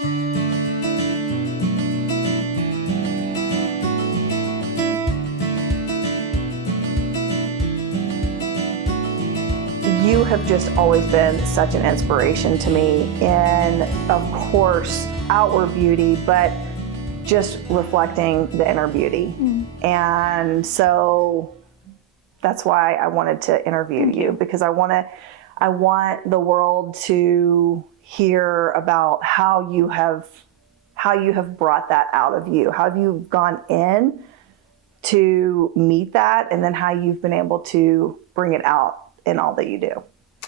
You have just always been such an inspiration to me in, of course, outward beauty, but just reflecting the inner beauty. And so that's why I wanted to interview you, because I want the world to hear about how you have brought that out of you, how you've gone in to meet that, and then how you've been able to bring it out in all that you do.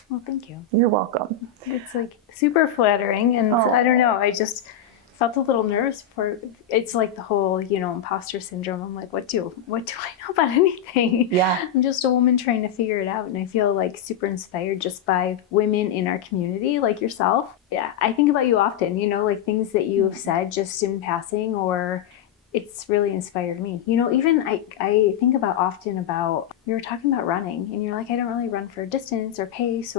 Well, thank you. You're welcome. It's like super flattering, and I don't know, I just felt a little nervous for, it's like the whole, imposter syndrome. I'm like, what do I know about anything? Yeah. I'm just a woman trying to figure it out, and I feel like super inspired just by women in our community like yourself. Yeah, I think about you often, like things that you have said just in passing, or it's really inspired me. Even I think often about, we were talking about running, and you're like, I don't really run for distance or pace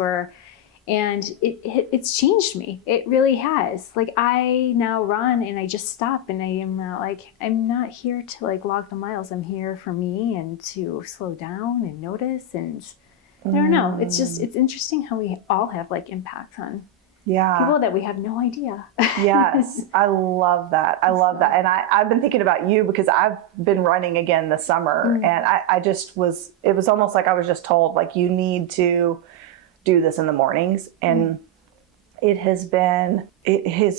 and it's changed me. It really has. Like, I now run and I just stop, and I'm not here to like log the miles. I'm here for me and to slow down and notice. And I don't know. It's interesting how we all have like impacts on people that we have no idea. Yes, I love that. I love that. And I've been thinking about you because I've been running again this summer, and it was almost like I was just told, like, you need to do this in the mornings. And it has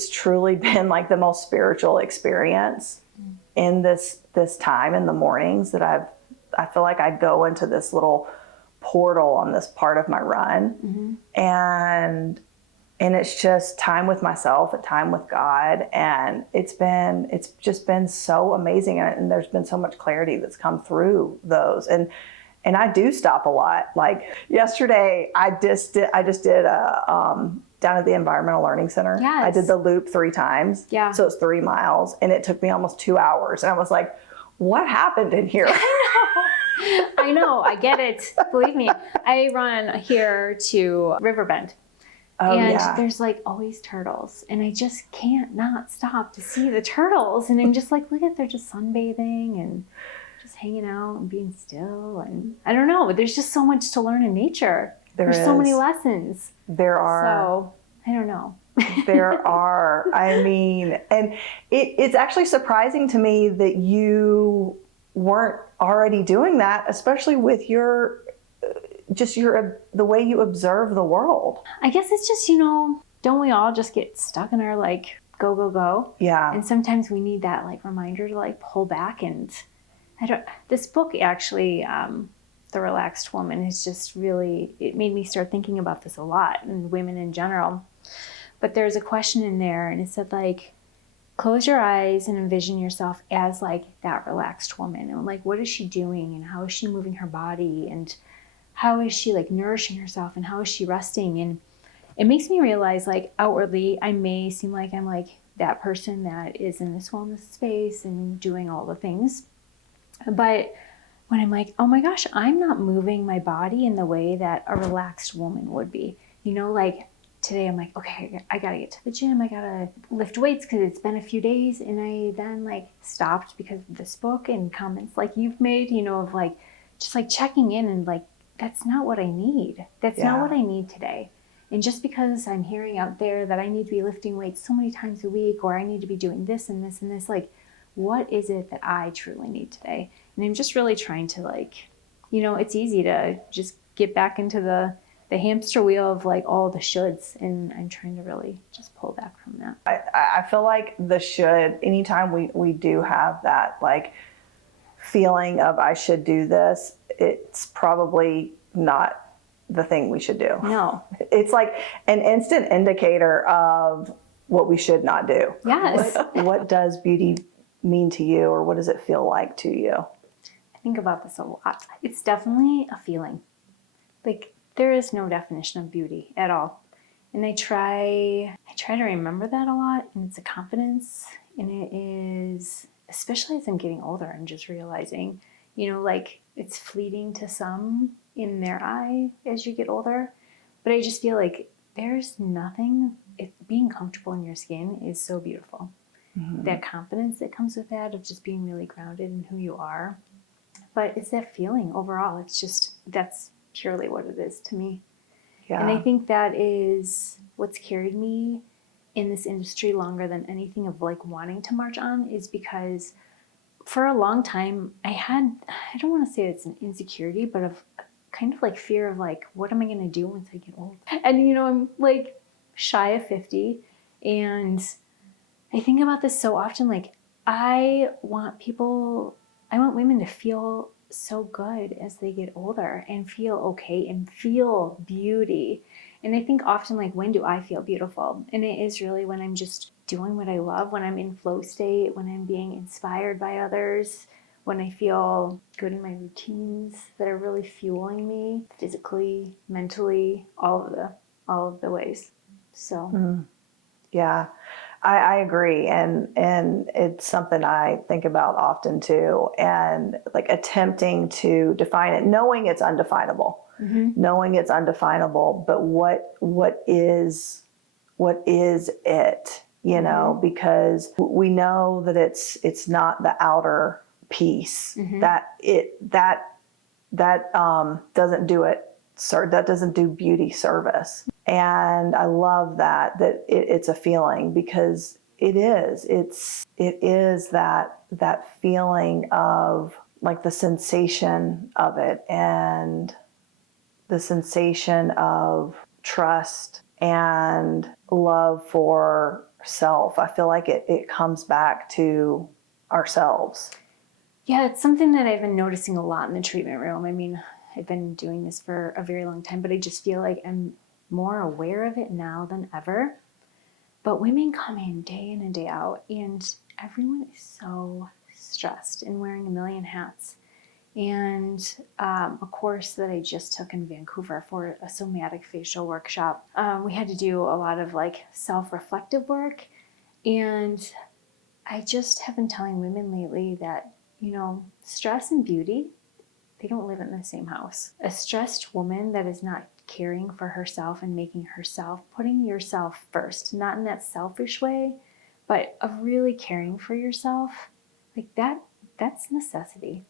truly been like the most spiritual experience in this time in the mornings that I feel like I go into this little portal on this part of my run. And it's just time with myself, time with God. And it's just been so amazing. And there's been so much clarity that's come through those. And I do stop a lot. Like yesterday, I just did down at the Environmental Learning Center. Yes. I did the loop 3 times. Yeah. So it's 3 miles, and it took me almost 2 hours. And I was like, what happened in here? I know. I get it. Believe me. I run here to Riverbend. And there's like always turtles, and I just can't not stop to see the turtles. And I'm just like, look at, they're just sunbathing and just hanging out and being still. And I don't know, there's just so much to learn in nature. There's so many lessons. There are. So I don't know. There are. I mean, and it's actually surprising to me that you weren't already doing that, especially with the way you observe the world. I guess it's just, don't we all just get stuck in our like go, go, go? Yeah. And sometimes we need that like reminder to like pull back. And this book actually, The Relaxed Woman, is just really, it made me start thinking about this a lot, and women in general. But there's a question in there, and it said like, close your eyes and envision yourself as like that relaxed woman. And like, what is she doing, and how is she moving her body, and how is she like nourishing herself, and how is she resting? And it makes me realize, like, outwardly, I may seem like I'm like that person that is in this wellness space and doing all the things. But when I'm like, oh my gosh, I'm not moving my body in the way that a relaxed woman would be. Like today I'm like, okay, I gotta get to the gym. I gotta lift weights because it's been a few days. And I then like stopped because of this book and comments like you've made, of like, just like checking in and like, that's not what I need. That's not what I need today. And just because I'm hearing out there that I need to be lifting weights so many times a week, or I need to be doing this and this and this, like, what is it that I truly need today? And I'm just really trying to like, it's easy to just get back into the hamster wheel of like all the shoulds. And I'm trying to really just pull back from that. I feel like anytime we do have that like feeling of I should do this, it's probably not the thing we should do. No. It's like an instant indicator of what we should not do. Yes. What does beauty mean to you, or what does it feel like to you? I think about this a lot. It's definitely a feeling. Like, there is no definition of beauty at all. And I try to remember that a lot, and it's a confidence, and it is, especially as I'm getting older and just realizing, like it's fleeting to some in their eye as you get older. But I just feel like there's nothing, being comfortable in your skin is so beautiful. That confidence that comes with that, of just being really grounded in who you are. But it's that feeling overall. It's just, that's purely what it is to me. Yeah. And I think that is what's carried me in this industry longer than anything, of like wanting to march on, is because for a long time I don't want to say it's an insecurity, but of kind of like fear of like, what am I going to do once I get old? And you know, I'm like shy of 50, and I think about this so often. Like, I want women to feel so good as they get older and feel okay and feel beauty. And I think often, like, when do I feel beautiful? And it is really when I'm just doing what I love, when I'm in flow state, when I'm being inspired by others, when I feel good in my routines that are really fueling me physically, mentally, all of the ways. So. Yeah, I agree. And it's something I think about often too. And like attempting to define it, knowing it's undefinable, but what is it, you know, because we know that it's not the outer piece that doesn't do it. That doesn't do beauty service. And I love that it's a feeling, because it is that feeling of like the sensation of it, and the sensation of trust and love for self. I feel like it comes back to ourselves. Yeah, it's something that I've been noticing a lot in the treatment room. I mean, I've been doing this for a very long time, but I just feel like I'm more aware of it now than ever. But women come in and day out, and everyone is so stressed and wearing a million hats. And a course that I just took in Vancouver for a somatic facial workshop, we had to do a lot of like self-reflective work. And I just have been telling women lately that, you know, stress and beauty, they don't live in the same house. A stressed woman that is not caring for herself and making herself, putting yourself first, not in that selfish way, but of really caring for yourself, like that's necessity.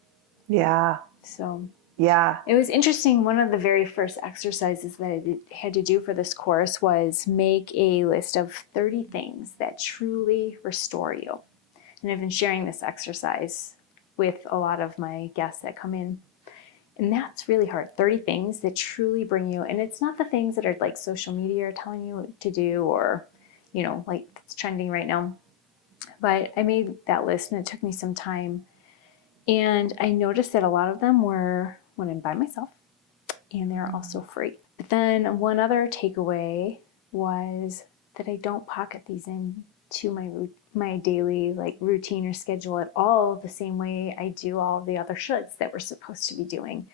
Yeah. So yeah, it was interesting. One of the very first exercises that I had to do for this course was make a list of 30 things that truly restore you. And I've been sharing this exercise with a lot of my guests that come in. And that's really hard. 30 things that truly bring you. And it's not the things that are like social media are telling you to do, or, you know, like it's trending right now. But I made that list, and it took me some time. And I noticed that a lot of them were when I'm by myself, and they're also free. But then one other takeaway was that I don't pocket these into my daily like routine or schedule at all the same way I do all of the other shoulds that we're supposed to be doing.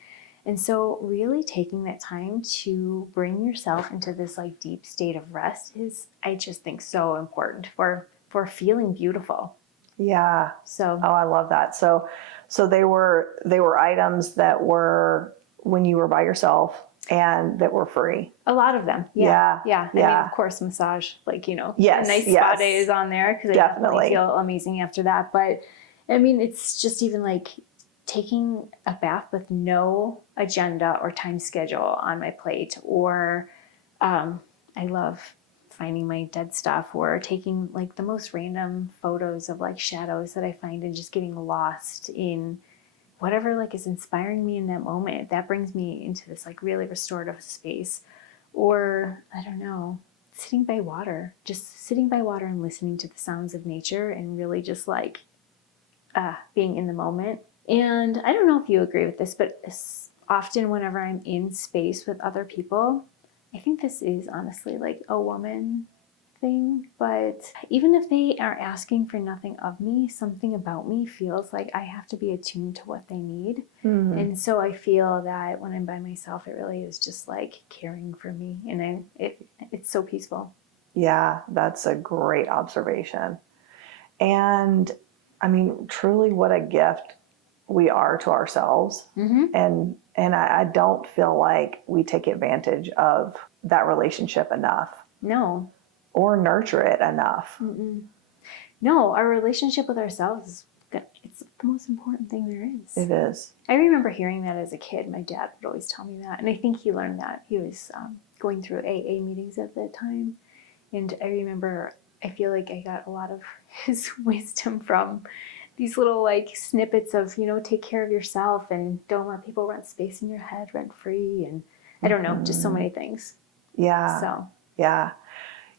And so really taking that time to bring yourself into this like deep state of rest is, I just think, so important for feeling beautiful. Yeah. So I love that. So they were items that were when you were by yourself and that were free. a lot of them. Yeah. I mean, of course, massage, like, you know, Yes, a nice yes. spa day is on there because I definitely feel amazing after that. But I mean, it's just even like taking a bath with no agenda or time schedule on my plate, or I love finding my dead stuff, or taking like the most random photos of like shadows that I find and just getting lost in whatever like is inspiring me in that moment. That brings me into this like really restorative space. Or I don't know, sitting by water and listening to the sounds of nature, and really just like being in the moment. And I don't know if you agree with this, but often whenever I'm in space with other people, I think this is honestly like a woman thing, but even if they are asking for nothing of me, something about me feels like I have to be attuned to what they need. And so I feel that when I'm by myself, it really is just like caring for me, and it's so peaceful. Yeah, that's a great observation. And I mean, truly what a gift we are to ourselves. And I don't feel like we take advantage of that relationship enough No. or nurture it enough. Mm-mm. No, our relationship with ourselves is good. It's the most important thing there is. It is. I remember hearing that as a kid. My dad would always tell me that. And I think he learned that. He was going through AA meetings at that time. And I remember, I feel like I got a lot of his wisdom from these little like snippets of, take care of yourself and don't let people rent space in your head rent free. And I don't know, just so many things. Yeah. So, yeah.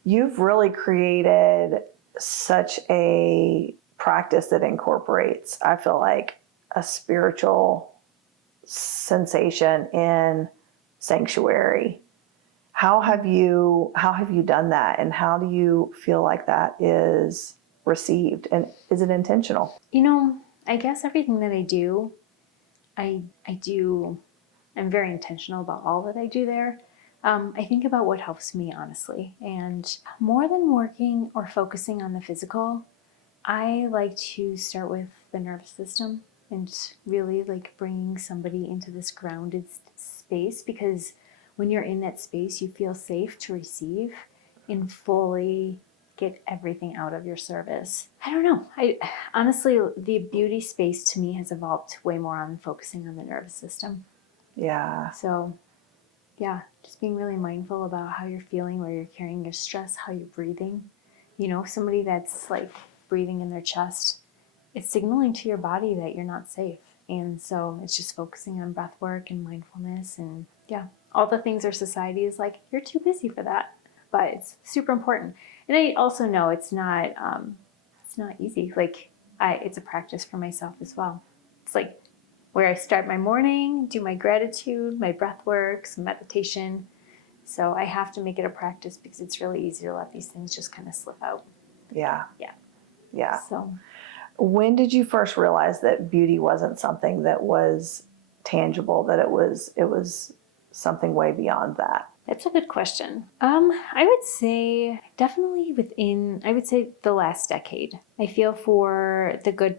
You've really created such a practice that incorporates, I feel like, a spiritual sensation in sanctuary. How have you done that, and how do you feel like that is received, and is it intentional? I guess everything that I do, I do, I'm very intentional about all that I do there. I think about what helps me, honestly. And more than working or focusing on the physical, I like to start with the nervous system and really like bringing somebody into this grounded space, because when you're in that space, you feel safe to receive and fully get everything out of your service. I don't know. I honestly, the beauty space to me has evolved way more on focusing on the nervous system. Yeah. So, yeah, just being really mindful about how you're feeling, where you're carrying your stress, how you're breathing. Somebody that's like breathing in their chest, it's signaling to your body that you're not safe. And so it's just focusing on breath work and mindfulness and all the things our society is like, you're too busy for that. But it's super important. And I also know it's not easy. Like it's a practice for myself as well. It's like where I start my morning, do my gratitude, my breath work, some meditation. So I have to make it a practice because it's really easy to let these things just kind of slip out. Yeah. Yeah. Yeah. So when did you first realize that beauty wasn't something that was tangible, that it was something way beyond that? that's a good question. I would say definitely I would say the last decade. I feel for the good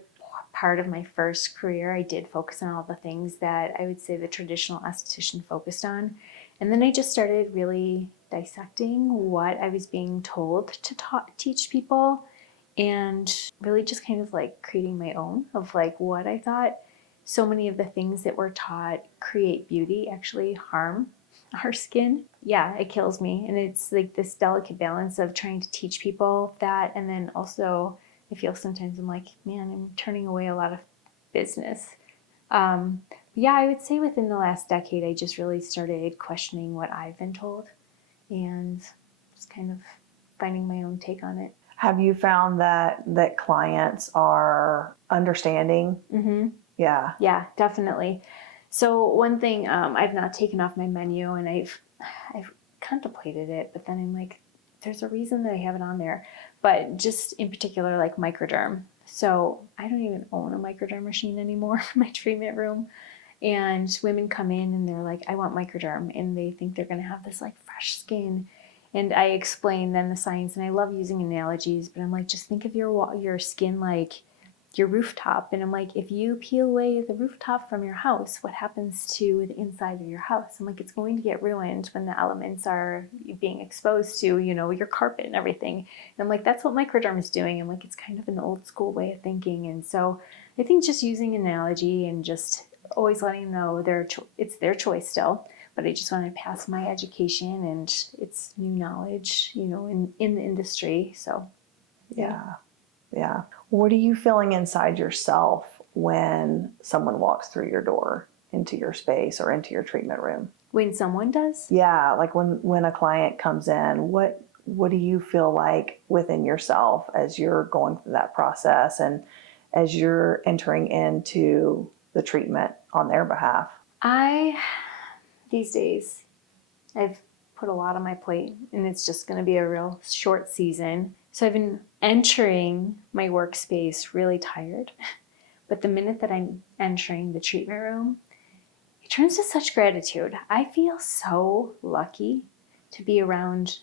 part of my first career, I did focus on all the things that I would say the traditional esthetician focused on. And then I just started really dissecting what I was being told to teach people, and really just kind of like creating my own of like what I thought. So many of the things that were taught create beauty actually harm our skin. Yeah, it kills me. And it's like this delicate balance of trying to teach people that. And then also, I feel sometimes I'm like, man, I'm turning away a lot of business. Yeah, I would say within the last decade, I just really started questioning what I've been told and just kind of finding my own take on it. Have you found that clients are understanding? Mm-hmm. Yeah. Yeah, definitely. So one thing I've not taken off my menu, and I've contemplated it, but then I'm like, there's a reason that I have it on there. But just in particular, like microderm. So I don't even own a microderm machine anymore in my treatment room. And women come in and they're like, I want microderm. And they think they're going to have this like fresh skin. And I explain then the science, and I love using analogies, but I'm like, just think of your skin like your rooftop. And I'm like, if you peel away the rooftop from your house, what happens to the inside of your house? I'm like, it's going to get ruined when the elements are being exposed to, your carpet and everything. And I'm like, that's what microderm is doing. I'm like, it's kind of an old school way of thinking. And so I think just using analogy and just always letting them know it's their choice still. But I just want to pass my education and it's new knowledge, in the industry. So, Yeah. Yeah. What are you feeling inside yourself when someone walks through your door into your space or into your treatment room? When someone does? Yeah, like when a client comes in, what do you feel like within yourself as you're going through that process and as you're entering into the treatment on their behalf? These days, I've put a lot on my plate, and it's just going to be a real short season. So I've been entering my workspace really tired. But the minute that I'm entering the treatment room, it turns to such gratitude. I feel so lucky to be around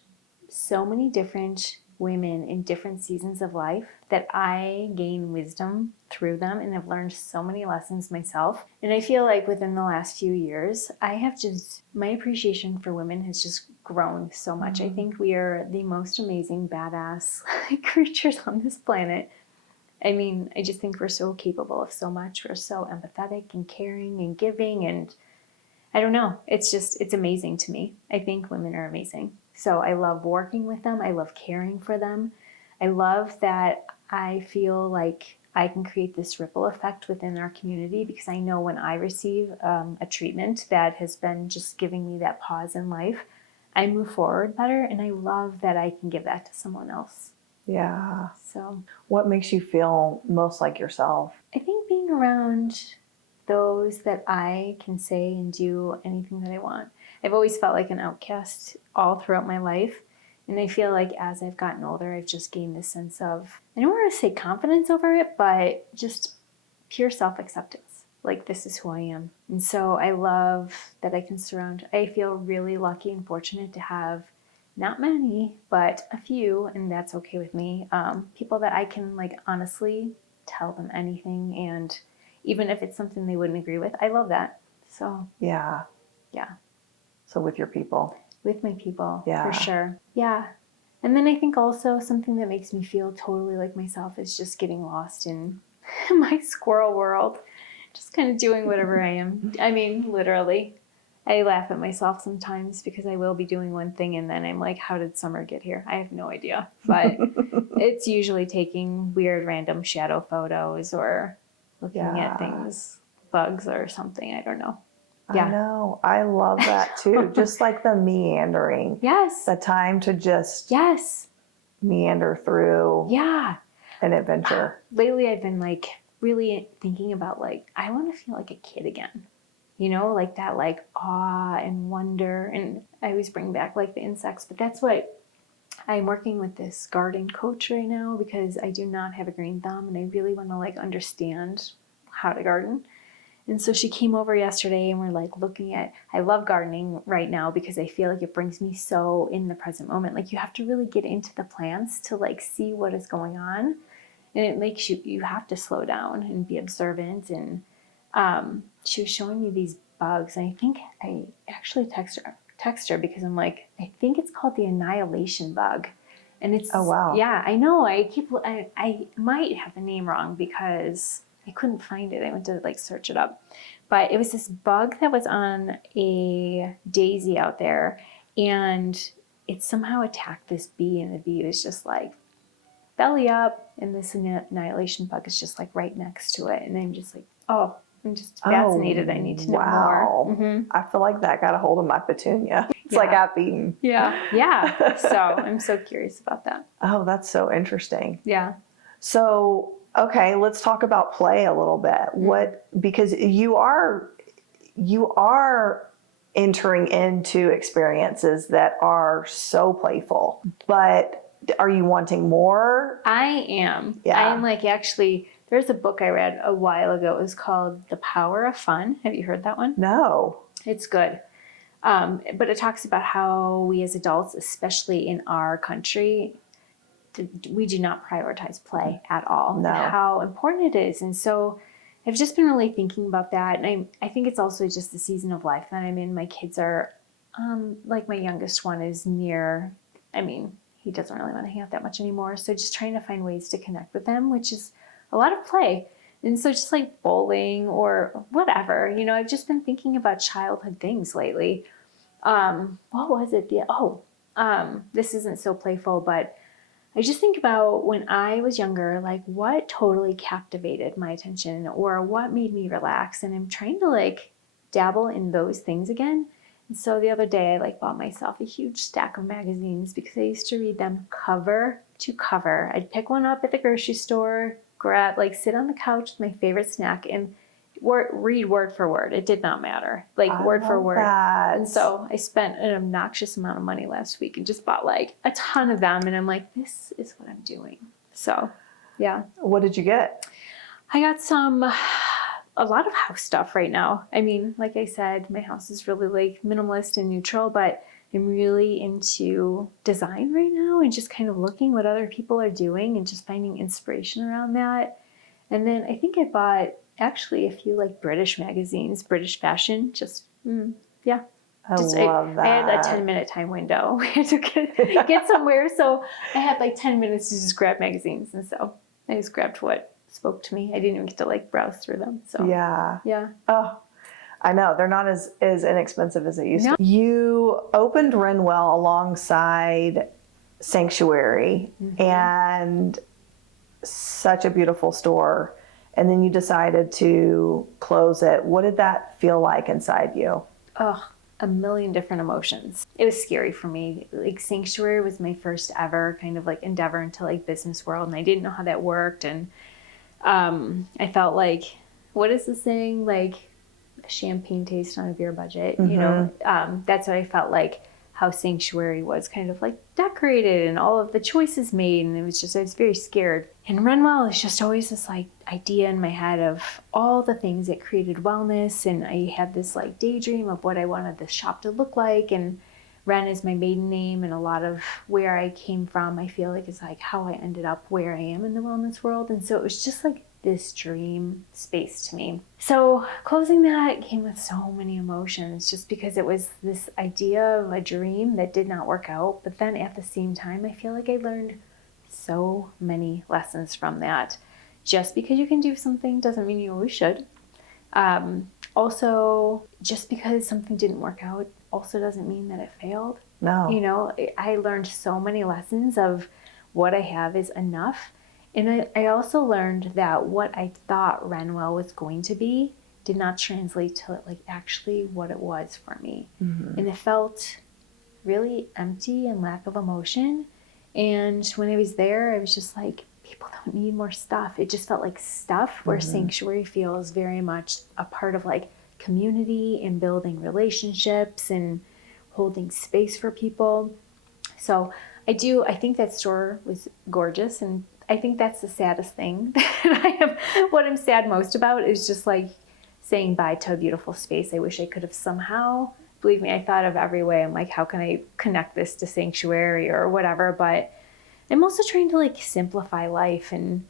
so many different women in different seasons of life that I gain wisdom through them and have learned so many lessons myself. And I feel like within the last few years, my appreciation for women has just grown so much. I think we are the most amazing, badass creatures on this planet. I mean, I just think we're so capable of so much. We're so empathetic and caring and giving, and I don't know. It's amazing to me. I think women are amazing. So I love working with them. I love caring for them. I love that I feel like I can create this ripple effect within our community, because I know when I receive a treatment that has been just giving me that pause in life, I move forward better, and I love that I can give that to someone else. Yeah. So What makes you feel most like yourself? I think being around those that I can say and do anything that I want. I've always felt like an outcast all throughout my life. And I feel like as I've gotten older, I've just gained this sense of, I don't want to say confidence over it, but just pure self-acceptance. Like, this is who I am. And so I love that I feel really lucky and fortunate to have not many, but a few, and that's okay with me. People that I can like honestly tell them anything, and even if it's something they wouldn't agree with, I love that. So Yeah. yeah, So with your people. with my people, Yeah. for sure. Yeah. And then I think also something that makes me feel totally like myself is just getting lost in my squirrel world, just kind of doing whatever I am. I mean, literally. I laugh at myself sometimes because I will be doing one thing and then I'm like, how did summer get here? I have no idea. But it's usually taking weird random shadow photos or looking at things, bugs or something. I don't know. Yeah. I know. I love that too. Just like the meandering. Yes. The time to just Yes. meander through Yeah. an adventure. Lately I've been like really thinking about like, I want to feel like a kid again. You know, like that like awe and wonder. And I always bring back like the insects, but that's what I'm working with this garden coach right now, because I do not have a green thumb and I really want to like understand how to garden. And so she came over yesterday and we're like looking at, I love gardening right now because I feel like it brings me so in the present moment. Like you have to really get into the plants to like see what is going on. And it makes you have to slow down and be observant. And she was showing me these bugs. And I think I actually text her because I'm like, I think it's called the annihilation bug. And it's, Oh, wow. Yeah, I know. I might have the name wrong because I couldn't find it. I went to like search it up. But it was this bug that was on a daisy out there, and it somehow attacked this bee, and the bee was just like belly up, and this annihilation bug is just like right next to it. And I'm just like, oh, I'm just fascinated. I need to know more. Mm-hmm. I feel like that got a hold of my petunia. It's like I've eaten. Yeah. Yeah. So I'm so curious about that. Oh, that's so interesting. Yeah. So, okay, let's talk about play a little bit. Because you are entering into experiences that are so playful, but are you wanting more? I am. Yeah. I am like, actually, there's a book I read a while ago. It was called The Power of Fun. Have you heard that one? No. It's good. But it talks about how we as adults, especially in our country, we do not prioritize play at all. No. And how important it is. And so I've just been really thinking about that. And I think it's also just the season of life that I'm in. My kids are, like my youngest one is near, he doesn't really want to hang out that much anymore. So just trying to find ways to connect with them, which is a lot of play. And so just like bowling or whatever, I've just been thinking about childhood things lately. What was it? This isn't so playful, but I just think about when I was younger, like what totally captivated my attention or what made me relax. And I'm trying to like dabble in those things again. And so the other day I like bought myself a huge stack of magazines because I used to read them cover to cover. I'd pick one up at the grocery store, sit on the couch with my favorite snack and read word for word. It did not matter. Word for word. That. And so I spent an obnoxious amount of money last week and just bought like a ton of them. And I'm like, this is what I'm doing. So yeah. What did you get? I got a lot of house stuff right now. Like I said, my house is really like minimalist and neutral, but I'm really into design right now and just kind of looking what other people are doing and just finding inspiration around that. And then I think I bought actually a few like British magazines, British fashion, yeah. I love that. I had a 10-minute time window. We had to get somewhere. So I had like 10 minutes to just grab magazines. And so I just grabbed what spoke to me. I didn't even get to like browse through them. So yeah. Oh, I know. They're not as inexpensive as they used to. You opened Wrenwell alongside Sanctuary, and such a beautiful store. And then you decided to close it. What did that feel like inside you? Oh, a million different emotions. It was scary for me. Like Sanctuary was my first ever kind of like endeavor into like business world, and I didn't know how that worked. And I felt like, what is the saying? Like champagne taste on a beer budget. You know, that's what I felt like. How Sanctuary was kind of like decorated and all of the choices made, and it was just, I was very scared. And Wrenwell is just always this like idea in my head of all the things that created wellness, and I had this like daydream of what I wanted the shop to look like. And Wren is my maiden name, and a lot of where I came from I feel like is like how I ended up where I am in the wellness world. And so it was just like this dream space to me. So closing that came with so many emotions, just because it was this idea of a dream that did not work out. But then at the same time, I feel like I learned so many lessons from that. Just because you can do something doesn't mean you always should. Also, just because something didn't work out also doesn't mean that it failed. No. You know, I learned so many lessons of what I have is enough. And I also learned that what I thought Wrenwell was going to be did not translate to like actually what it was for me. And it felt really empty and lack of emotion. And when I was there, I was just like, people don't need more stuff. It just felt like stuff, where Sanctuary feels very much a part of like community and building relationships and holding space for people. So I think that store was gorgeous, and I think that's the saddest thing that what I'm sad most about is just like saying bye to a beautiful space. I wish I could have somehow, believe me, I thought of every way. I'm like, how can I connect this to Sanctuary or whatever? But I'm also trying to like simplify life. And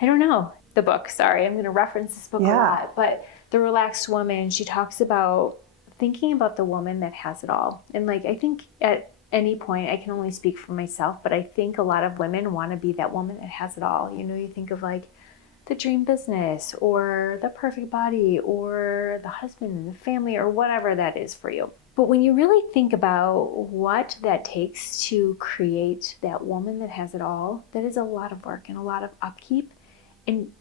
I don't know, the book, sorry, I'm going to reference this book a lot, but The Relaxed Woman, she talks about thinking about the woman that has it all. And like, I think at any point, I can only speak for myself, but I think a lot of women want to be that woman that has it all. You know, you think of like the dream business or the perfect body or the husband and the family or whatever that is for you. But when you really think about what that takes to create that woman that has it all, that is a lot of work and a lot of upkeep. And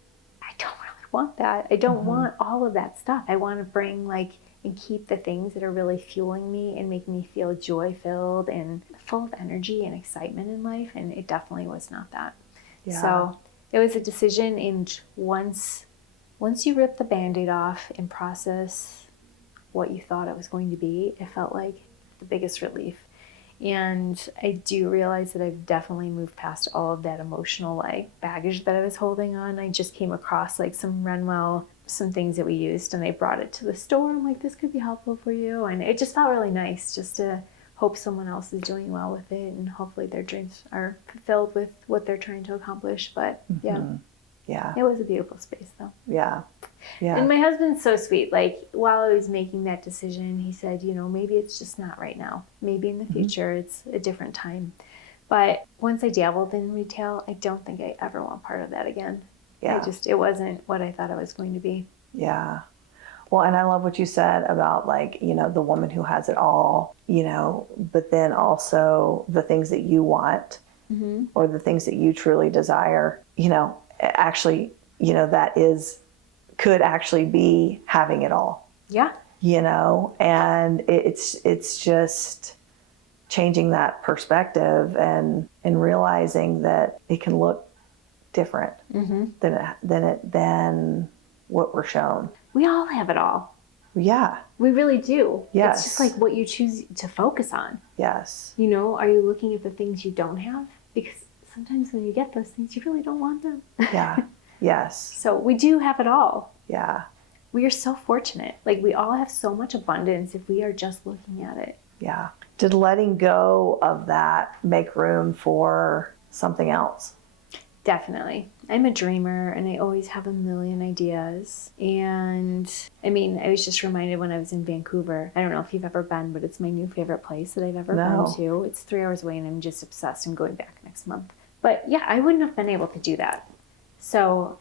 I don't really want that. I don't want all of that stuff. I want to bring like and keep the things that are really fueling me and make me feel joy-filled and full of energy and excitement in life. And it definitely was not that. Yeah. So it was a decision, and once you rip the Band-Aid off and process what you thought it was going to be, it felt like the biggest relief. And I do realize that I've definitely moved past all of that emotional like baggage that I was holding on. I just came across like some Wrenwell, some things that we used, and I brought it to the store. I'm like, this could be helpful for you. And it just felt really nice just to hope someone else is doing well with it, and hopefully their dreams are fulfilled with what they're trying to accomplish. But yeah, it was a beautiful space though. Yeah. And my husband's so sweet. Like while I was making that decision, he said, you know, maybe it's just not right now. Maybe in the future it's a different time. But once I dabbled in retail, I don't think I ever want part of that again. Yeah. It wasn't what I thought it was going to be. Yeah. Well, and I love what you said about like, you know, the woman who has it all, you know, but then also the things that you want or the things that you truly desire, you know, actually, you know, could actually be having it all. Yeah. You know, and it's just changing that perspective and realizing that it can look different than what we're shown. We all have it all. Yeah. We really do. Yes. It's just like what you choose to focus on. Yes. You know, are you looking at the things you don't have? Because sometimes when you get those things, you really don't want them. Yeah. Yes. So we do have it all. Yeah. We are so fortunate. Like we all have so much abundance if we are just looking at it. Yeah. Did letting go of that make room for something else? Definitely. I'm a dreamer and I always have a million ideas. And I mean, I was just reminded when I was in Vancouver. I don't know if you've ever been, but it's my new favorite place that I've ever been to. It's 3 hours away and I'm just obsessed. I'm going back next month. But yeah, I wouldn't have been able to do that. So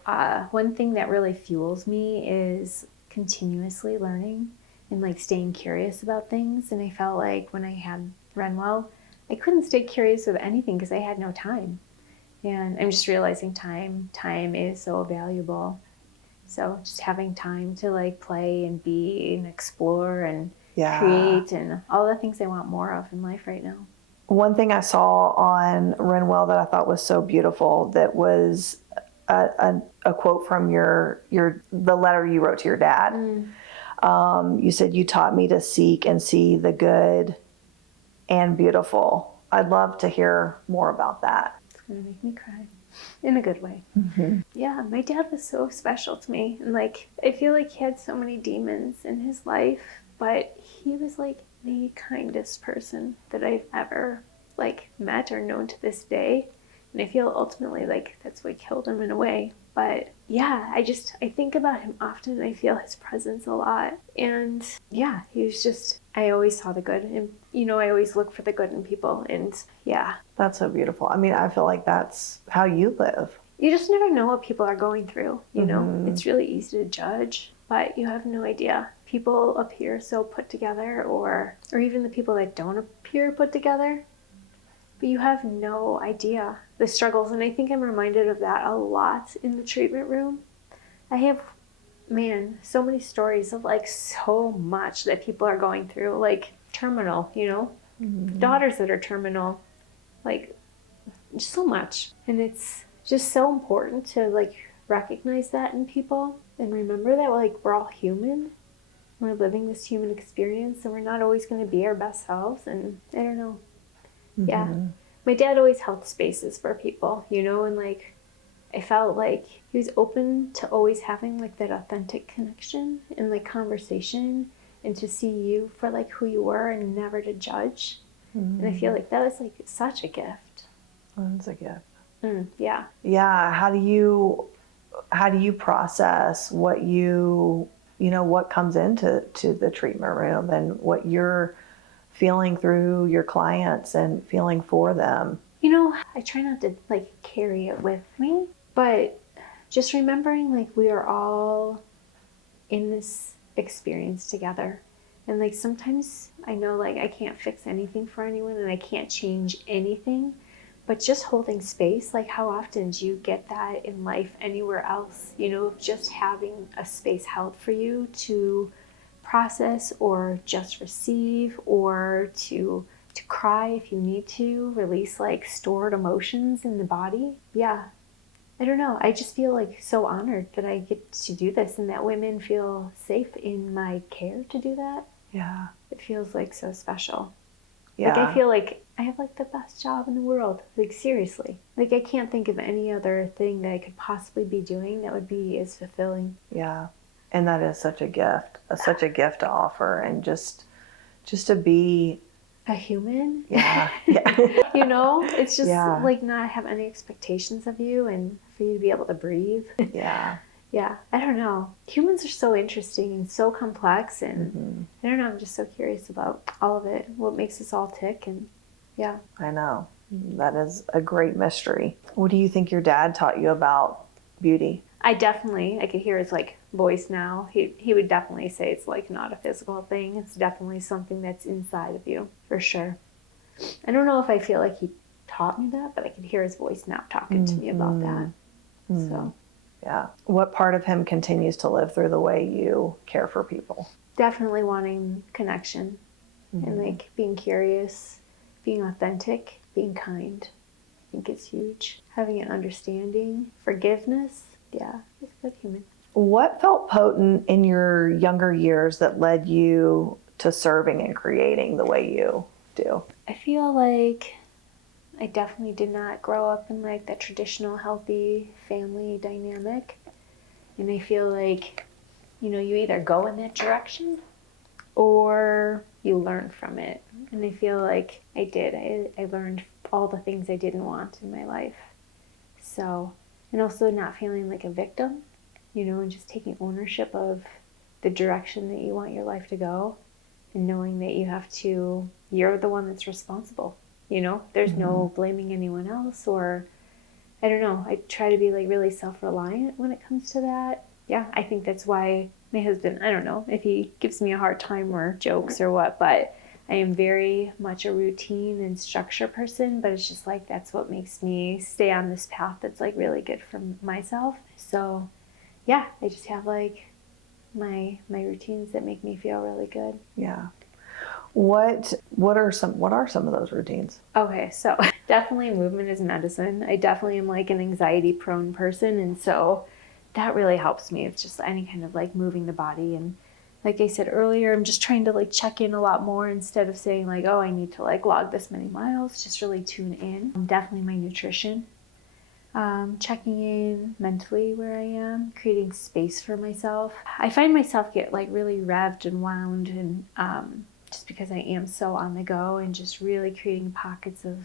one thing that really fuels me is continuously learning and like staying curious about things. And I felt like when I had Wrenwell, I couldn't stay curious with anything because I had no time. And I'm just realizing time is so valuable. So just having time to like play and be and explore and create and all the things I want more of in life right now. One thing I saw on Wrenwell that I thought was so beautiful, that was a quote from the letter you wrote to your dad. You said, "You taught me to seek and see the good and beautiful." I'd love to hear more about that. It's going to make me cry in a good way. Mm-hmm. Yeah, my dad was so special to me. And like, I feel like he had so many demons in his life, but he was like the kindest person that I've ever like met or known to this day. And I feel ultimately like that's what killed him in a way. But yeah, I think about him often and I feel his presence a lot. And yeah, he was just, I always saw the good. And, you know, I always look for the good in people. And yeah. That's so beautiful. I mean, I feel like that's how you live. You just never know what people are going through, you know? It's really easy to judge, but you have no idea. People appear so put together, or even the people that don't appear put together, but you have no idea the struggles. And I think I'm reminded of that a lot in the treatment room. I have, so many stories of like so much that people are going through, like terminal, you know, daughters that are terminal, like just so much. And it's just so important to like recognize that in people and remember that like we're all human. We're living this human experience and we're not always going to be our best selves. And I don't know. Yeah. My dad always held spaces for people, you know, and like I felt like he was open to always having like that authentic connection and like conversation and to see you for like who you were and never to judge. And I feel like that was like such a gift. That's a gift. Yeah. Yeah. How do you process what what comes into the treatment room and what you're feeling through your clients and feeling for them? You know, I try not to like carry it with me, but just remembering like we are all in this experience together. And like sometimes I know like I can't fix anything for anyone and I can't change anything, but just holding space, like how often do you get that in life anywhere else? You know, just having a space held for you to process or just receive or to cry if you need to, release like stored emotions in the body. Yeah. I don't know. I just feel like so honored that I get to do this and that women feel safe in my care to do that. Yeah. It feels like so special. Yeah. Like I feel like I have like the best job in the world. Like seriously. Like I can't think of any other thing that I could possibly be doing that would be as fulfilling. Yeah. And that is such a gift to offer, and just to be a human. Yeah. You know, it's just like not have any expectations of you and for you to be able to breathe. Yeah. Yeah. I don't know. Humans are so interesting and so complex, and I don't know, I'm just so curious about all of it, what makes us all tick. And yeah. I know. That is a great mystery. What do you think your dad taught you about beauty? I could hear his like voice now. He would definitely say it's like not a physical thing. It's definitely something that's inside of you, for sure. I don't know if I feel like he taught me that, but I can hear his voice now talking to me about that. So, yeah. What part of him continues to live through the way you care for people? Definitely wanting connection and like being curious, being authentic, being kind. I think it's huge. Having an understanding, forgiveness. Yeah, it's a good human. What felt potent in your younger years that led you to serving and creating the way you do? I feel like I definitely did not grow up in like that traditional healthy family dynamic. And I feel like, you know, you either go in that direction or you learn from it. And I feel like I did. I learned all the things I didn't want in my life. So, and also not feeling like a victim, and just taking ownership of the direction that you want your life to go, and knowing that you're the one that's responsible. There's no blaming anyone else, or I don't know. I try to be like really self-reliant when it comes to that. Yeah, I think that's why my husband, I don't know if he gives me a hard time or jokes or what, but I am very much a routine and structure person, but it's just like that's what makes me stay on this path that's like really good for myself. So yeah, I just have like my routines that make me feel really good. Yeah. What are some of those routines? Okay, so definitely movement is medicine. I definitely am like an anxiety prone person, and so that really helps me. It's just any kind of like moving the body. And like I said earlier, I'm just trying to like check in a lot more instead of saying like, oh, I need to like log this many miles, just really tune in. Definitely my nutrition. Checking in mentally where I am, creating space for myself. I find myself get like really revved and wound, and just because I am so on the go, and just really creating pockets of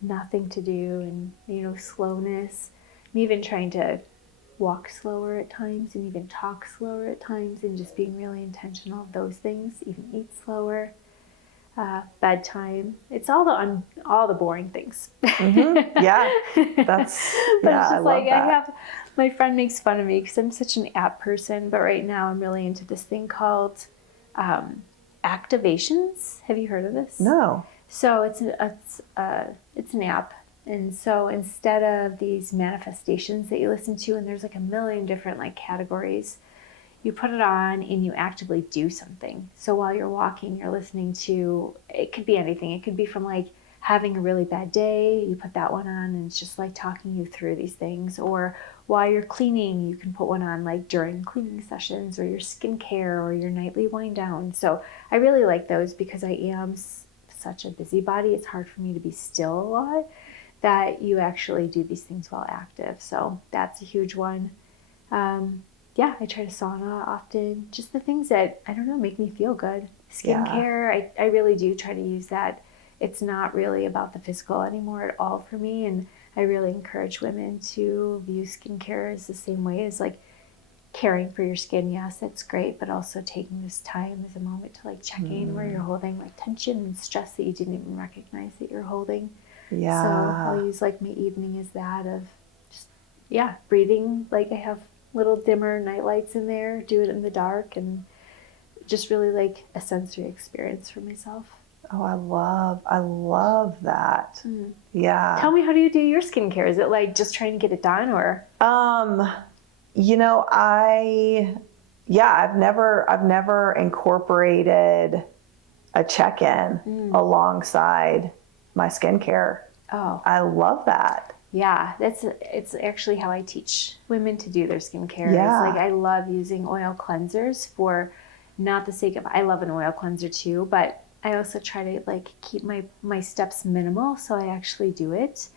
nothing to do, and slowness. I'm even trying to walk slower at times, and even talk slower at times, and just being really intentional of those things. Even eat slower. Bedtime. It's all the boring things. Mm-hmm. Yeah, It's just I love that. My friend makes fun of me because I'm such an app person, but right now I'm really into this thing called activations. Have you heard of this? No. So it's an app, and so instead of these manifestations that you listen to, and there's like a million different like categories, you put it on and you actively do something. So while you're walking, you're listening to, it could be anything. It could be from like having a really bad day, you put that one on and it's just like talking you through these things. Or while you're cleaning, you can put one on like during cleaning sessions, or your skincare, or your nightly wind down. So I really like those because I am such a busybody. It's hard for me to be still a lot, that you actually do these things while active. So that's a huge one. Yeah, I try to sauna often. Just the things that, I don't know, make me feel good. Skincare, I really do try to use that. It's not really about the physical anymore at all for me. And I really encourage women to view skincare as the same way as like caring for your skin. Yes, that's great, but also taking this time as a moment to like check in where you're holding like tension and stress that you didn't even recognize that you're holding. Yeah. So I'll use like my evening as that of just, breathing. Like I have little dimmer night lights in there, do it in the dark, and just really like a sensory experience for myself. Oh, I love that. Yeah. Tell me, how do you do your skincare? Is it like just trying to get it done, or? I've never incorporated a check-in alongside my skincare. Oh, I love that. yeah, it's actually how I teach women to do their skincare. Yeah. It's like I love using oil cleansers for not the sake of, I love an oil cleanser too, but I also try to like keep my steps minimal, so I actually do it.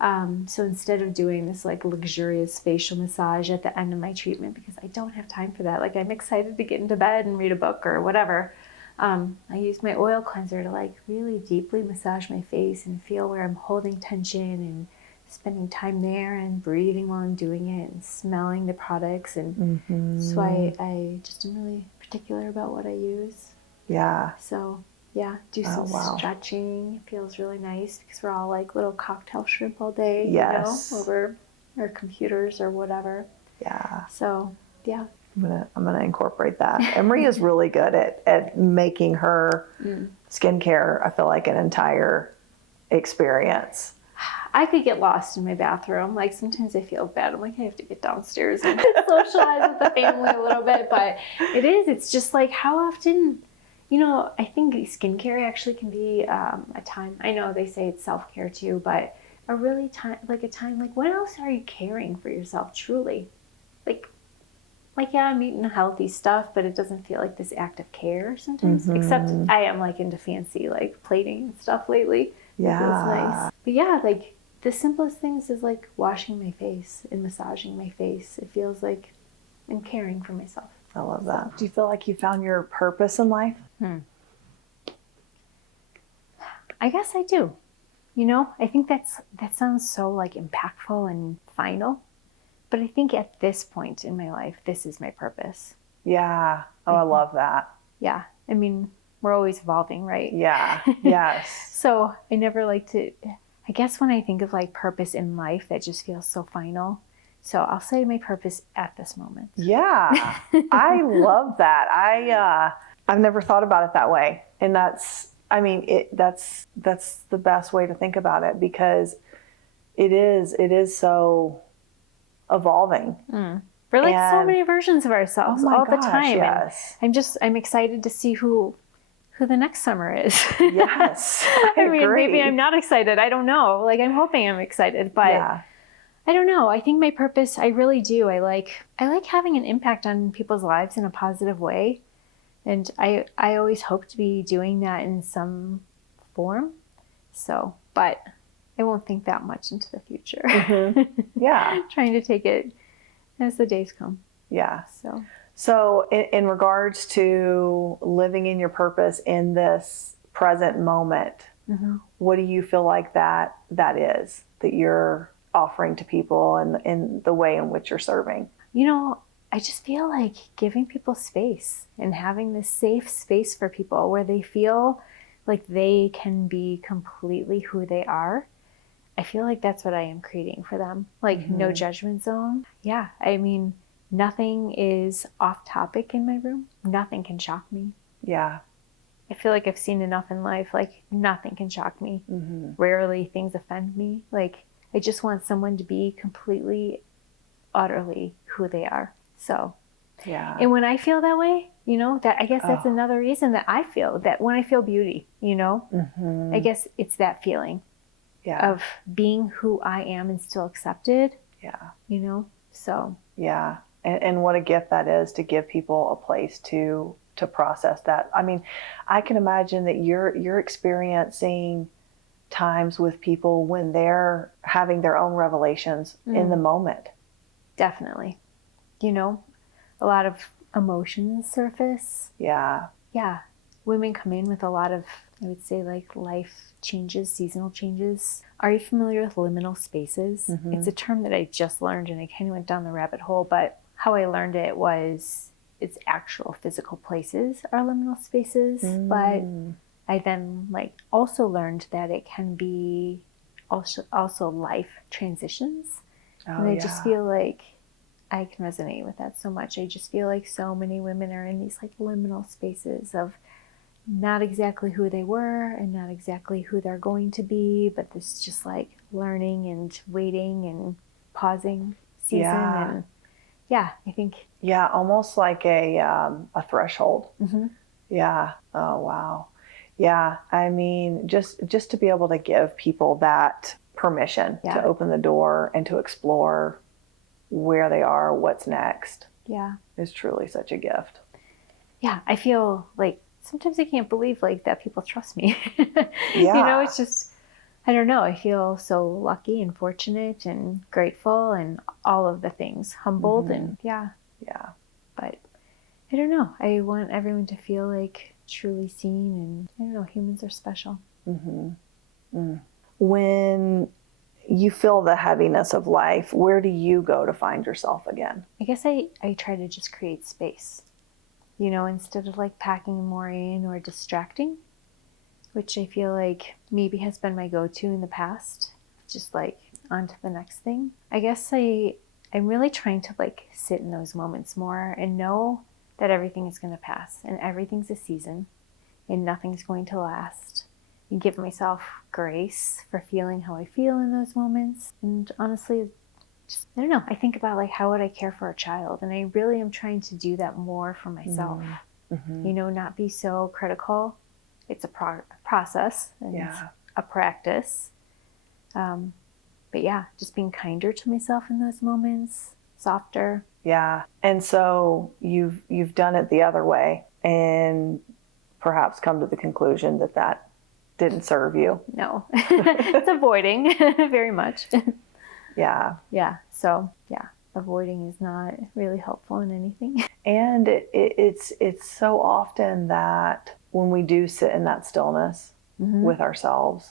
So instead of doing this like luxurious facial massage at the end of my treatment, because I don't have time for that, like I'm excited to get into bed and read a book or whatever, I use my oil cleanser to like really deeply massage my face and feel where I'm holding tension, and spending time there and breathing while I'm doing it and smelling the products. And that's why I just am really particular about what I use. Yeah. So yeah, do some stretching. It feels really nice because we're all like little cocktail shrimp all day, over our computers or whatever. Yeah. So yeah. I'm gonna incorporate that. And Maria's really good at making her skincare, I feel like, an entire experience. I could get lost in my bathroom. Like sometimes I feel bad. I'm like, I have to get downstairs and socialize with the family a little bit. But it's just like how often, I think skincare actually can be a time. I know they say it's self-care too, but a time like when else are you caring for yourself truly? Like yeah, I'm eating healthy stuff, but it doesn't feel like this act of care sometimes. Except I am like into fancy like plating and stuff lately. Yeah. It feels nice. But yeah, like the simplest things is like washing my face and massaging my face. It feels like I'm caring for myself. I love that. Do you feel like you found your purpose in life? I guess I do. You know, I think that sounds so like impactful and final, but I think at this point in my life, this is my purpose. Yeah. Oh, I love that. Yeah. I mean, we're always evolving, right? Yeah. Yes. So I never like to, I guess when I think of like purpose in life, that just feels so final. So I'll say my purpose at this moment. Yeah. I love that. I've never thought about it that way. And that's the best way to think about it, because it is so evolving. We're like so And many versions of ourselves oh my all the gosh, time. yes. And I'm excited to see who the next summer is. Yes. I mean, agree. maybe I'm not excited. I don't know. Like, I'm hoping I'm excited, but Yeah. I don't know. I think my purpose, I really do. I like having an impact on people's lives in a positive way. And I always hope to be doing that in some form. So, but I won't think that much into the future. Yeah. Trying to take it as the days come. Yeah. So in regards to living in your purpose in this present moment, what do you feel like that is that you're offering to people and in the way in which you're serving? You know, I just feel like giving people space and having this safe space for people where they feel like they can be completely who they are. I feel like that's what I am creating for them. Like no judgment zone. Yeah. I mean, nothing is off topic in my room. Nothing can shock me. Yeah. I feel like I've seen enough in life. Like nothing can shock me. Rarely things offend me. Like I just want someone to be completely, utterly who they are. So, yeah. And when I feel that way, you know, that I guess that's another reason that I feel that when I feel beauty, you know, I guess it's that feeling of being who I am and still accepted. Yeah. You know, so. Yeah. And what a gift that is to give people a place to process that. I mean, I can imagine that you're experiencing times with people when they're having their own revelations in the moment. Definitely. You know, a lot of emotions surface. Yeah. Yeah. Women come in with a lot of, I would say, like life changes, seasonal changes. Are you familiar with liminal spaces? It's a term that I just learned and I kind of went down the rabbit hole, but how I learned it was it's actual physical places are liminal spaces, but I then like also learned that it can be also life transitions. And I just feel like I can resonate with that so much. I just feel like so many women are in these like liminal spaces of not exactly who they were and not exactly who they're going to be, but this just like learning and waiting and pausing season. And I think. Yeah, almost like a threshold. Yeah. Oh, wow. Yeah. I mean, just to be able to give people that permission to open the door and to explore where they are, what's next. Yeah. Is truly such a gift. Yeah. I feel like sometimes I can't believe like that people trust me. Yeah. You know, it's just, I don't know. I feel so lucky and fortunate and grateful and all of the things, humbled and Yeah. But I don't know. I want everyone to feel like truly seen and I don't know, humans are special. When you feel the heaviness of life, where do you go to find yourself again? I guess I try to just create space, you know, instead of like packing more in or distracting, which I feel like maybe has been my go-to in the past, just like on to the next thing. I guess I'm really trying to like sit in those moments more and know that everything is going to pass and everything's a season and nothing's going to last. And give myself grace for feeling how I feel in those moments. And honestly, just, I don't know, I think about like how would I care for a child? And I really am trying to do that more for myself. You know, not be so critical. It's a process and it's a practice. But yeah, just being kinder to myself in those moments, softer. Yeah. And so you've done it the other way and perhaps come to the conclusion that didn't serve you. No, it's avoiding very much. Yeah. Yeah. So yeah, avoiding is not really helpful in anything. And it's so often that when we do sit in that stillness, with ourselves,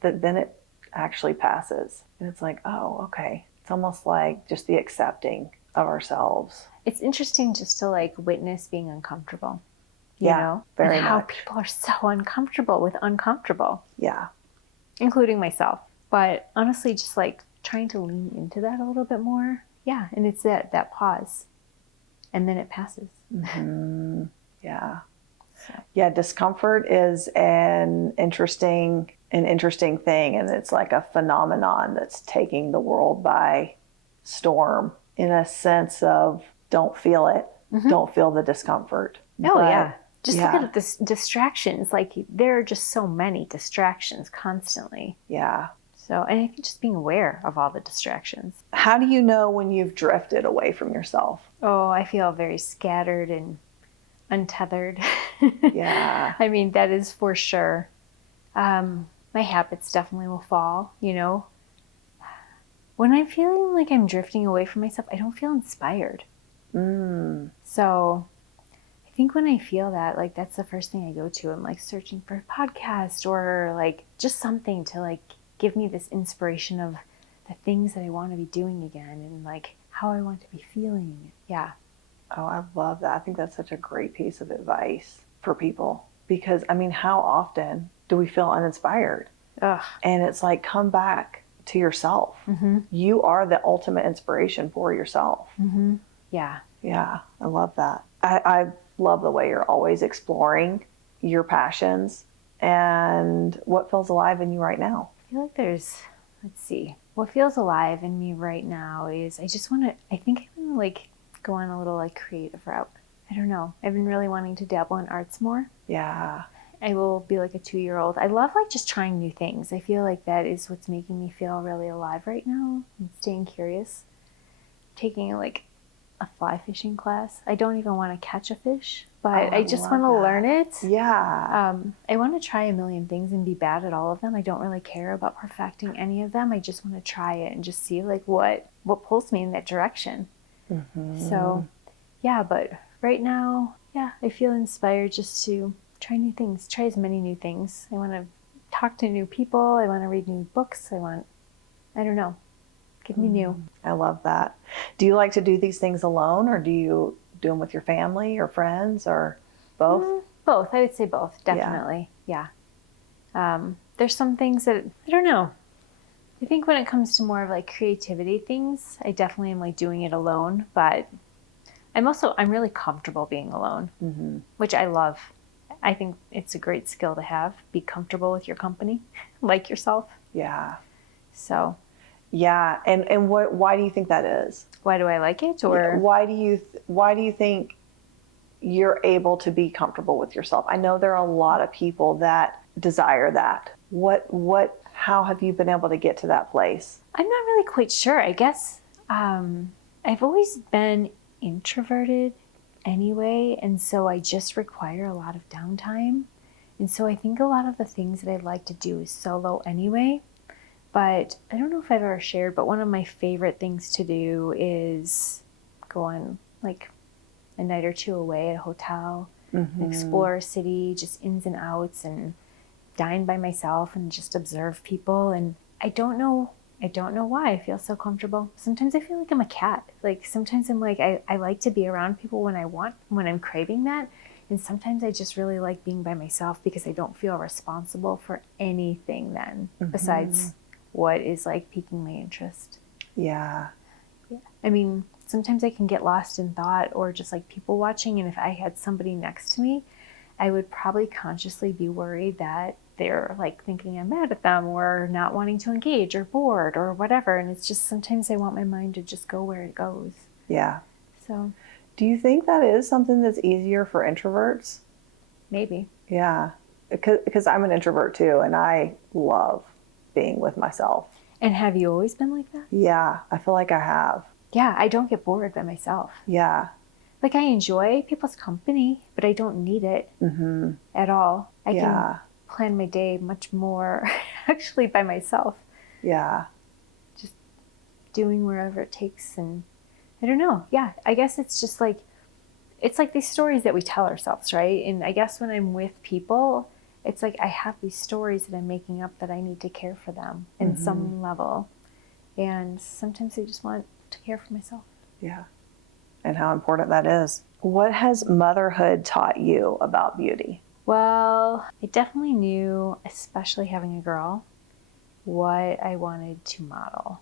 that then it actually passes. And it's like, oh, okay. It's almost like just the accepting of ourselves. It's interesting just to like witness being uncomfortable, you Yeah, know, very and how much. people are so uncomfortable with uncomfortable, Yeah. including myself. But honestly, just like trying to lean into that a little bit more. Yeah. And it's that pause, and then it passes. Yeah. So. Yeah, discomfort is an interesting thing, and it's like a phenomenon that's taking the world by storm in a sense of don't feel it, don't feel the discomfort. Oh, But, yeah. Just yeah, look at the distractions. Like, there are just so many distractions constantly. yeah. So, and I think just being aware of all the distractions. How do you know when you've drifted away from yourself? Oh, I feel very scattered and untethered. Yeah. I mean, that is for sure. My habits definitely will fall, you know. When I'm feeling like I'm drifting away from myself, I don't feel inspired. So I think when I feel that, like, that's the first thing I go to. I'm like searching for a podcast or like just something to like give me this inspiration of the things that I want to be doing again and like how I want to be feeling. Yeah. Oh, I love that. I think that's such a great piece of advice for people because, I mean, how often do we feel uninspired? Ugh. And it's like, come back to yourself. You are the ultimate inspiration for yourself. Yeah. Yeah, I love that. I love the way you're always exploring your passions and what feels alive in you right now. I feel like let's see, what feels alive in me right now is I think I'm gonna like go on a little like creative route. I don't know. I've been really wanting to dabble in arts more. Yeah. I will be like a 2-year-old. I love like just trying new things. I feel like that is what's making me feel really alive right now and staying curious. Taking like a fly fishing class. I don't even want to catch a fish, but I just want to learn it. Yeah. I want to try a million things and be bad at all of them. I don't really care about perfecting any of them. I just want to try it and just see like what pulls me in that direction. So, yeah, but right now, yeah, I feel inspired just to try new things, try as many new things. I want to talk to new people. I want to read new books. I don't know, give me new. I love that. Do you like to do these things alone or do you do them with your family or friends or both? Both. I would say both, definitely. Yeah. There's some things that, I don't know. I think when it comes to more of like creativity things, I definitely am like doing it alone, but I'm really comfortable being alone, which I love. I think it's a great skill to have. Be comfortable with your company, like yourself. Yeah. So. Yeah. And why do you think that is? Why do I like it? Or why do you think you're able to be comfortable with yourself? I know there are a lot of people that desire that. How have you been able to get to that place? I'm not really quite sure. I guess I've always been introverted anyway, and so I just require a lot of downtime. And so I think a lot of the things that I like to do is solo anyway. But I don't know if I've ever shared, but one of my favorite things to do is go on like a night or two away at a hotel, and explore a city, just ins and outs, and dine by myself and just observe people. And I don't know why I feel so comfortable. Sometimes I feel like I'm a cat. Like sometimes I'm like, I like to be around people when I'm craving that. And sometimes I just really like being by myself because I don't feel responsible for anything then besides what is like piquing my interest. Yeah. I mean, sometimes I can get lost in thought or just like people watching. And if I had somebody next to me, I would probably consciously be worried that they're like thinking I'm mad at them or not wanting to engage or bored or whatever. And it's just sometimes I want my mind to just go where it goes. Yeah. So. Do you think that is something that's easier for introverts? Maybe. Yeah. Because I'm an introvert too, and I love being with myself. And have you always been like that? Yeah, I feel like I have. Yeah, I don't get bored by myself. Yeah. Like I enjoy people's company, but I don't need it at all. I can plan my day much more actually by myself. Yeah. Just doing wherever it takes. And I don't know. Yeah, I guess it's like these stories that we tell ourselves, right? And I guess when I'm with people, it's like I have these stories that I'm making up that I need to care for them in some level. And sometimes I just want to care for myself. Yeah. And how important that is. What has motherhood taught you about beauty? Well, I definitely knew, especially having a girl, what I wanted to model.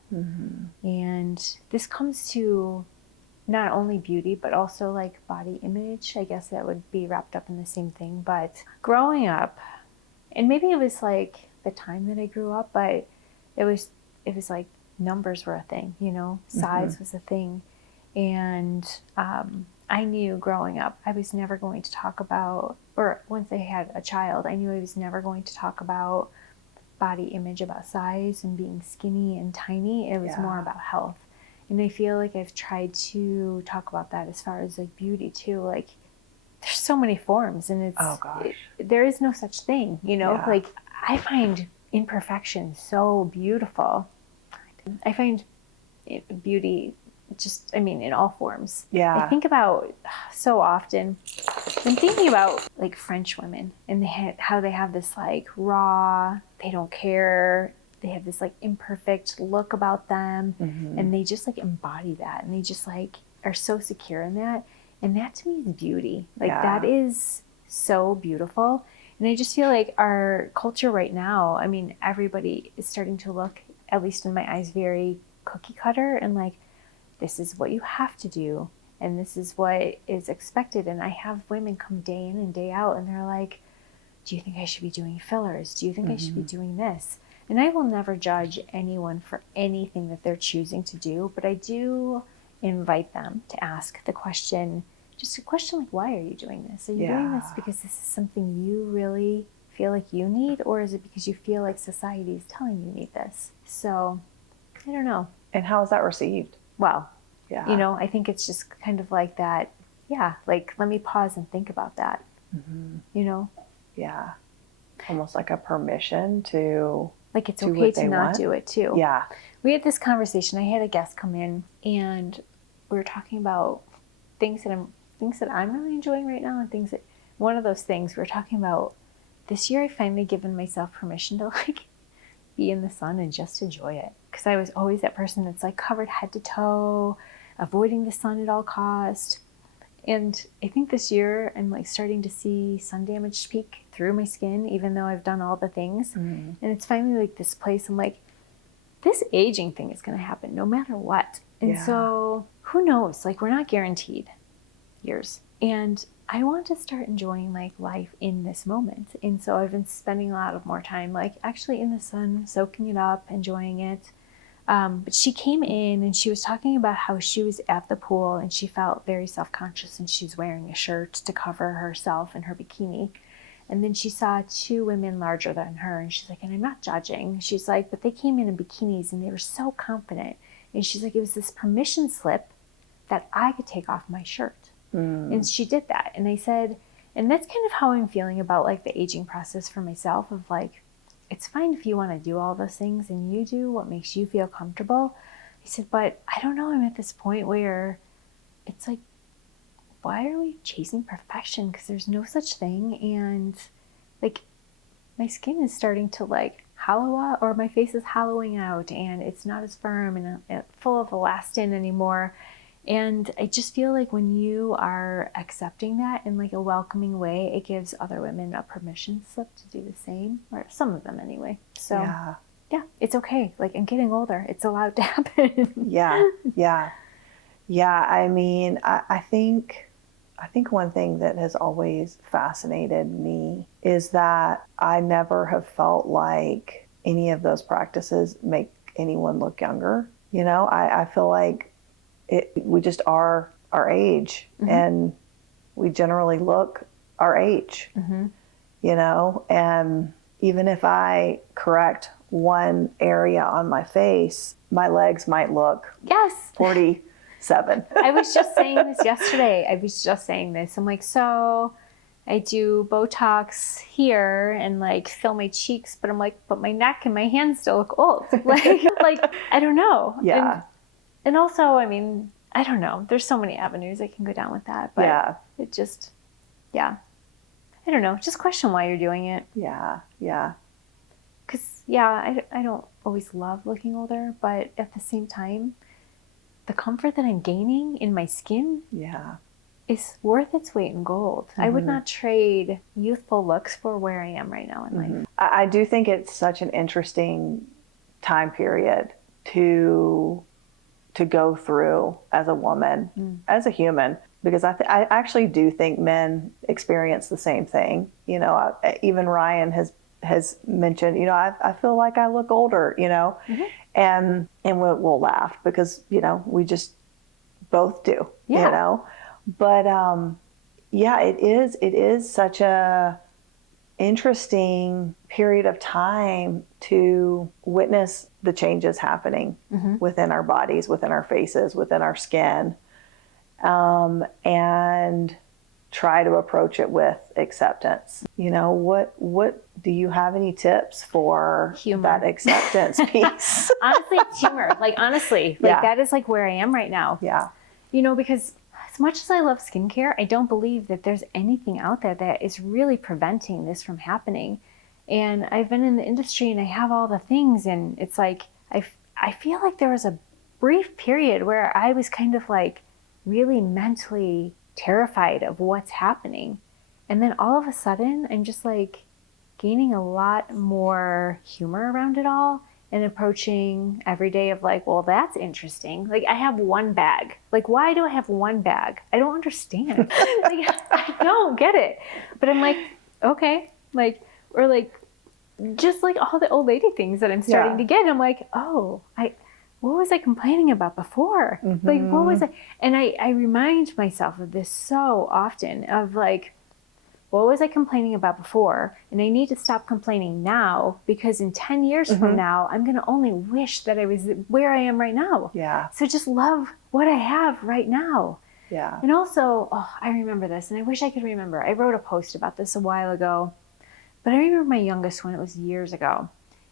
And this comes to not only beauty, but also like body image. I guess that would be wrapped up in the same thing. But growing up, and maybe it was like the time that I grew up, but it was like numbers were a thing, you know, size was a thing. And I knew growing up, I was never going to talk about, or once I had a child, I knew I was never going to talk about body image, about size and being skinny and tiny. It was more about health. And I feel like I've tried to talk about that as far as like beauty too. Like there's so many forms, and there is no such thing, you know. Like I find imperfection so beautiful. I find beauty just, I mean, in all forms. I think about so often, I'm thinking about like French women and how they have this like raw, they don't care, they have this like imperfect look about them, and they just like embody that, and they just like are so secure in that. And that to me is beauty. Like that is so beautiful. And I just feel like our culture right now, I mean, everybody is starting to look, at least in my eyes, very cookie cutter, and like, this is what you have to do, and this is what is expected. And I have women come day in and day out, and they're like, do you think I should be doing fillers? Do you think I should be doing this? And I will never judge anyone for anything that they're choosing to do, but I do invite them to ask the question, just a question like, why are you doing this? Are you doing this because this is something you really feel like you need, or is it because you feel like society is telling you need this? So I don't know. And how is that received? Well, you know, I think it's just kind of like that. Yeah, like let me pause and think about that. You know? Yeah. Almost like a permission to like it's okay to not do it too. Yeah. We had this conversation. I had a guest come in, and we were talking about things that I'm really enjoying right now, and things that, one of those things we were talking about, this year I finally given myself permission to like be in the sun and just enjoy it. Because I was always that person that's like covered head to toe, avoiding the sun at all cost. And I think this year I'm like starting to see sun damage peek through my skin, even though I've done all the things. And it's finally like this place I'm like, this aging thing is going to happen no matter what. And so who knows? Like we're not guaranteed years. And I want to start enjoying like life in this moment. And so I've been spending a lot of more time like actually in the sun, soaking it up, enjoying it. But she came in and she was talking about how she was at the pool and she felt very self-conscious, and she's wearing a shirt to cover herself in her bikini. And then she saw two women larger than her, and she's like, and I'm not judging. She's like, but they came in bikinis and they were so confident. And she's like, it was this permission slip that I could take off my shirt. And she did that. And I said, and that's kind of how I'm feeling about like the aging process for myself, of like, it's fine if you want to do all those things and you do what makes you feel comfortable. I said, but I don't know, I'm at this point where it's like, why are we chasing perfection? Because there's no such thing. And like my skin is starting to like hollow out, or my face is hollowing out, and it's not as firm and full of elastin anymore. And I just feel like when you are accepting that in like a welcoming way, it gives other women a permission slip to do the same, or some of them anyway. So yeah, it's okay. Like I'm getting older. It's allowed to happen. Yeah. I mean, I think one thing that has always fascinated me is that I never have felt like any of those practices make anyone look younger. You know, I feel like we just are our age, and we generally look our age, you know, and even if I correct one area on my face, my legs might look 47. I was just saying this yesterday. I'm like, so I do Botox here and like fill my cheeks, but I'm like, but my neck and my hands still look old. Like I don't know. Yeah. And also, I mean, I don't know. There's so many avenues I can go down with that, but it just, I I don't know, just question why you're doing it. Yeah. Yeah. Because, yeah, I don't always love looking older, but at the same time, the comfort that I'm gaining in my skin Yeah. is worth its weight in gold. I would not trade youthful looks for where I am right now in life. I do think it's such an interesting time period to go through as a woman, as a human, because I actually do think men experience the same thing. You know, even Ryan has mentioned, you know, I feel like I look older, you know, and we'll laugh because, you know, we just both do, you know, but yeah, it is such a interesting period of time to witness the changes happening within our bodies, within our faces, within our skin, and try to approach it with acceptance. You know, what do you have any tips for that acceptance piece? Honestly, it's humor. Like, honestly, like that is like where I am right now. Yeah. You know, because as much as I love skincare, I don't believe that there's anything out there that is really preventing this from happening. And I've been in the industry and I have all the things, and it's like I feel like there was a brief period where I was kind of like really mentally terrified of what's happening. And then all of a sudden, I'm just like gaining a lot more humor around it all and approaching every day of like, well, that's interesting. Like, I have one bag. Like, why do I have one bag? I don't understand. Like, I don't get it. But I'm like, okay. Like, or like, just like all the old lady things that I'm starting to get. I'm like, oh, what was I complaining about before? Like, what was I? And I remind myself of this so often of like, what was I complaining about before? And I need to stop complaining now, because in 10 years from now, I'm going to only wish that I was where I am right now. Yeah. So just love what I have right now. Yeah. And also, oh, I remember this, and I wish I could remember. I wrote a post about this a while ago, but I remember my youngest one, it was years ago.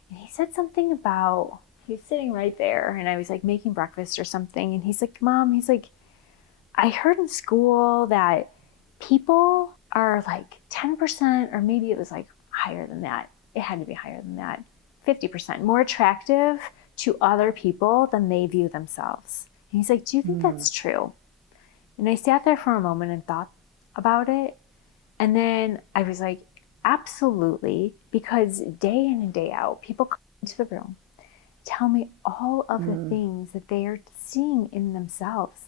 And he said something about, he was sitting right there, and I was like making breakfast or something. And he's like, Mom, he's like, I heard in school that people are like 10%, or maybe it was like higher than that. It had to be higher than that. 50% more attractive to other people than they view themselves. And he's like, do you think that's true? And I sat there for a moment and thought about it. And then I was like, absolutely, because day in and day out, people come into the room, tell me all of the things that they are seeing in themselves.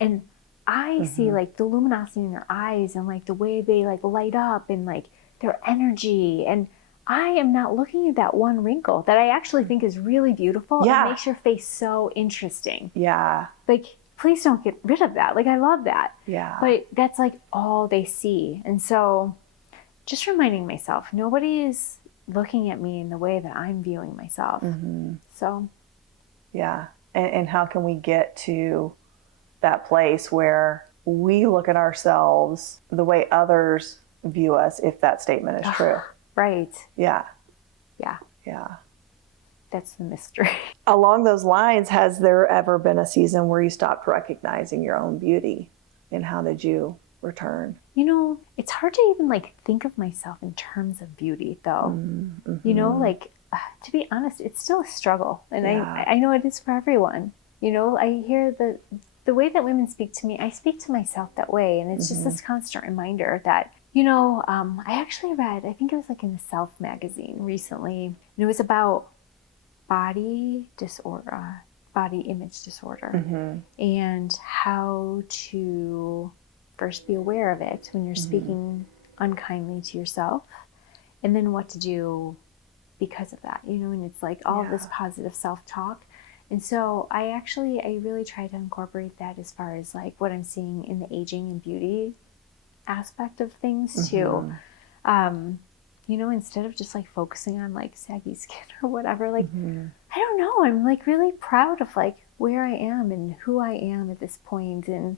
And I see like the luminosity in their eyes and like the way they like light up and like their energy. And I am not looking at that one wrinkle that I actually think is really beautiful and makes your face so interesting. Yeah. Like, please don't get rid of that. Like, I love that. Yeah. But that's like all they see. And so just reminding myself, nobody is looking at me in the way that I'm viewing myself. So. Yeah. And how can we get to that place where we look at ourselves the way others view us, if that statement is true? Right. Yeah. Yeah. Yeah. That's the mystery. Along those lines, has there ever been a season where you stopped recognizing your own beauty? And how did you return? You know, it's hard to even like think of myself in terms of beauty though. You know, like to be honest, it's still a struggle. And I know it is for everyone. You know, I hear the way that women speak to me, I speak to myself that way. And it's just this constant reminder that, you know, I actually read, I think it was like in the Self magazine recently, and it was about body disorder, body image disorder, and how to first be aware of it when you're speaking unkindly to yourself, and then what to do because of that, you know, and it's like all of this positive self-talk. And so I really try to incorporate that as far as like what I'm seeing in the aging and beauty aspect of things too. You know, instead of just like focusing on like saggy skin or whatever, like, I don't know, I'm like really proud of like where I am and who I am at this point. And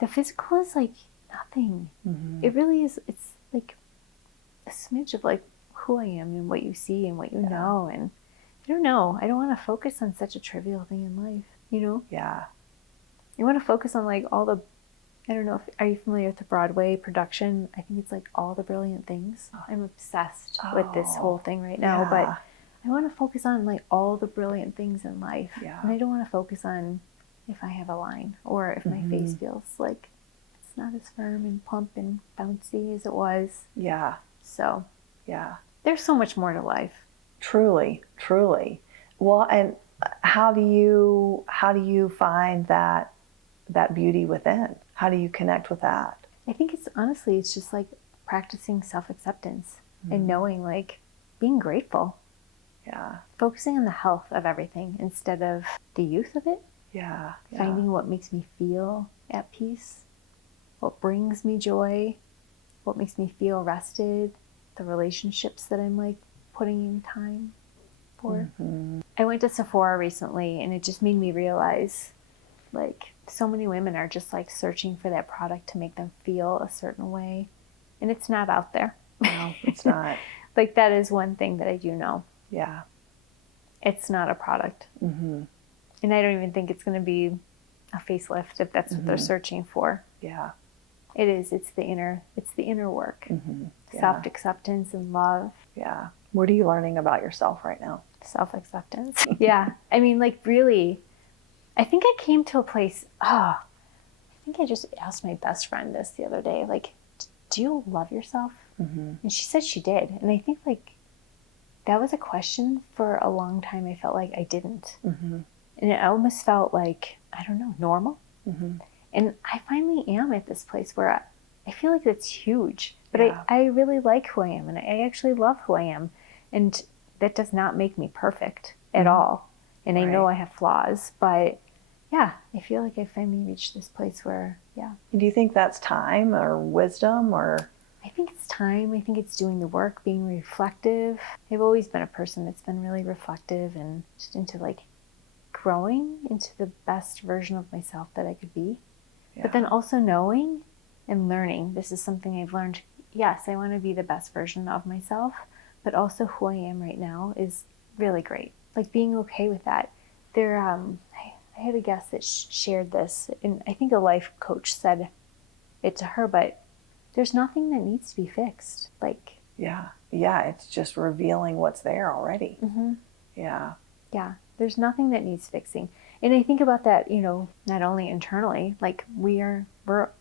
the physical is like nothing. It really is. It's like a smidge of like who I am and what you see and what you know. And I don't know. I don't want to focus on such a trivial thing in life, you know? Yeah. You want to focus on like all the I don't know if, are you familiar with the Broadway production? I think it's like All the Brilliant Things. I'm obsessed with this whole thing right now, yeah. but I want to focus on like all the brilliant things in life. Yeah. And I don't want to focus on if I have a line or if my face feels like it's not as firm and plump and bouncy as it was. Yeah. So, Yeah. there's so much more to life. Truly, truly. Well, and how do you find that beauty within? How do you connect with that? I think it's just like practicing self-acceptance and knowing, like, being grateful. Yeah. Focusing on the health of everything instead of the youth of it. Yeah. Finding what makes me feel at peace, what brings me joy, what makes me feel rested, the relationships that I'm like putting in time for. I went to Sephora recently and it just made me realize, like, so many women are just like searching for that product to make them feel a certain way, and it's not out there. No, it's not. Like, that is one thing that I do know. Yeah. It's not a product. And I don't even think it's going to be a facelift if that's what they're searching for. Yeah. It is. It's the inner work. Yeah. Self-acceptance and love. Yeah. What are you learning about yourself right now? Self-acceptance. Yeah. I mean, like, really, I think I came to a place, I think I just asked my best friend this the other day, like, do you love yourself? And she said she did. And I think, like, that was a question for a long time. I felt like I didn't. And it almost felt like, I don't know, normal. And I finally am at this place where I feel like that's huge. But I really like who I am, and I actually love who I am. And that does not make me perfect at all. And I know I have flaws, but yeah, I feel like I finally reached this place where, Do you think that's time or wisdom or? I think it's time. I think it's doing the work, being reflective. I've always been a person that's been really reflective and just into like growing into the best version of myself that I could be. Yeah. But then also knowing and learning. This is something I've learned. Yes, I want to be the best version of myself, but also who I am right now is really great. Like, being okay with that. I had a guest that shared this, and I think a life coach said it to her, but there's nothing that needs to be fixed. Like, yeah, it's just revealing what's there already. Yeah, there's nothing that needs fixing. And I think about that, not only internally, like, we're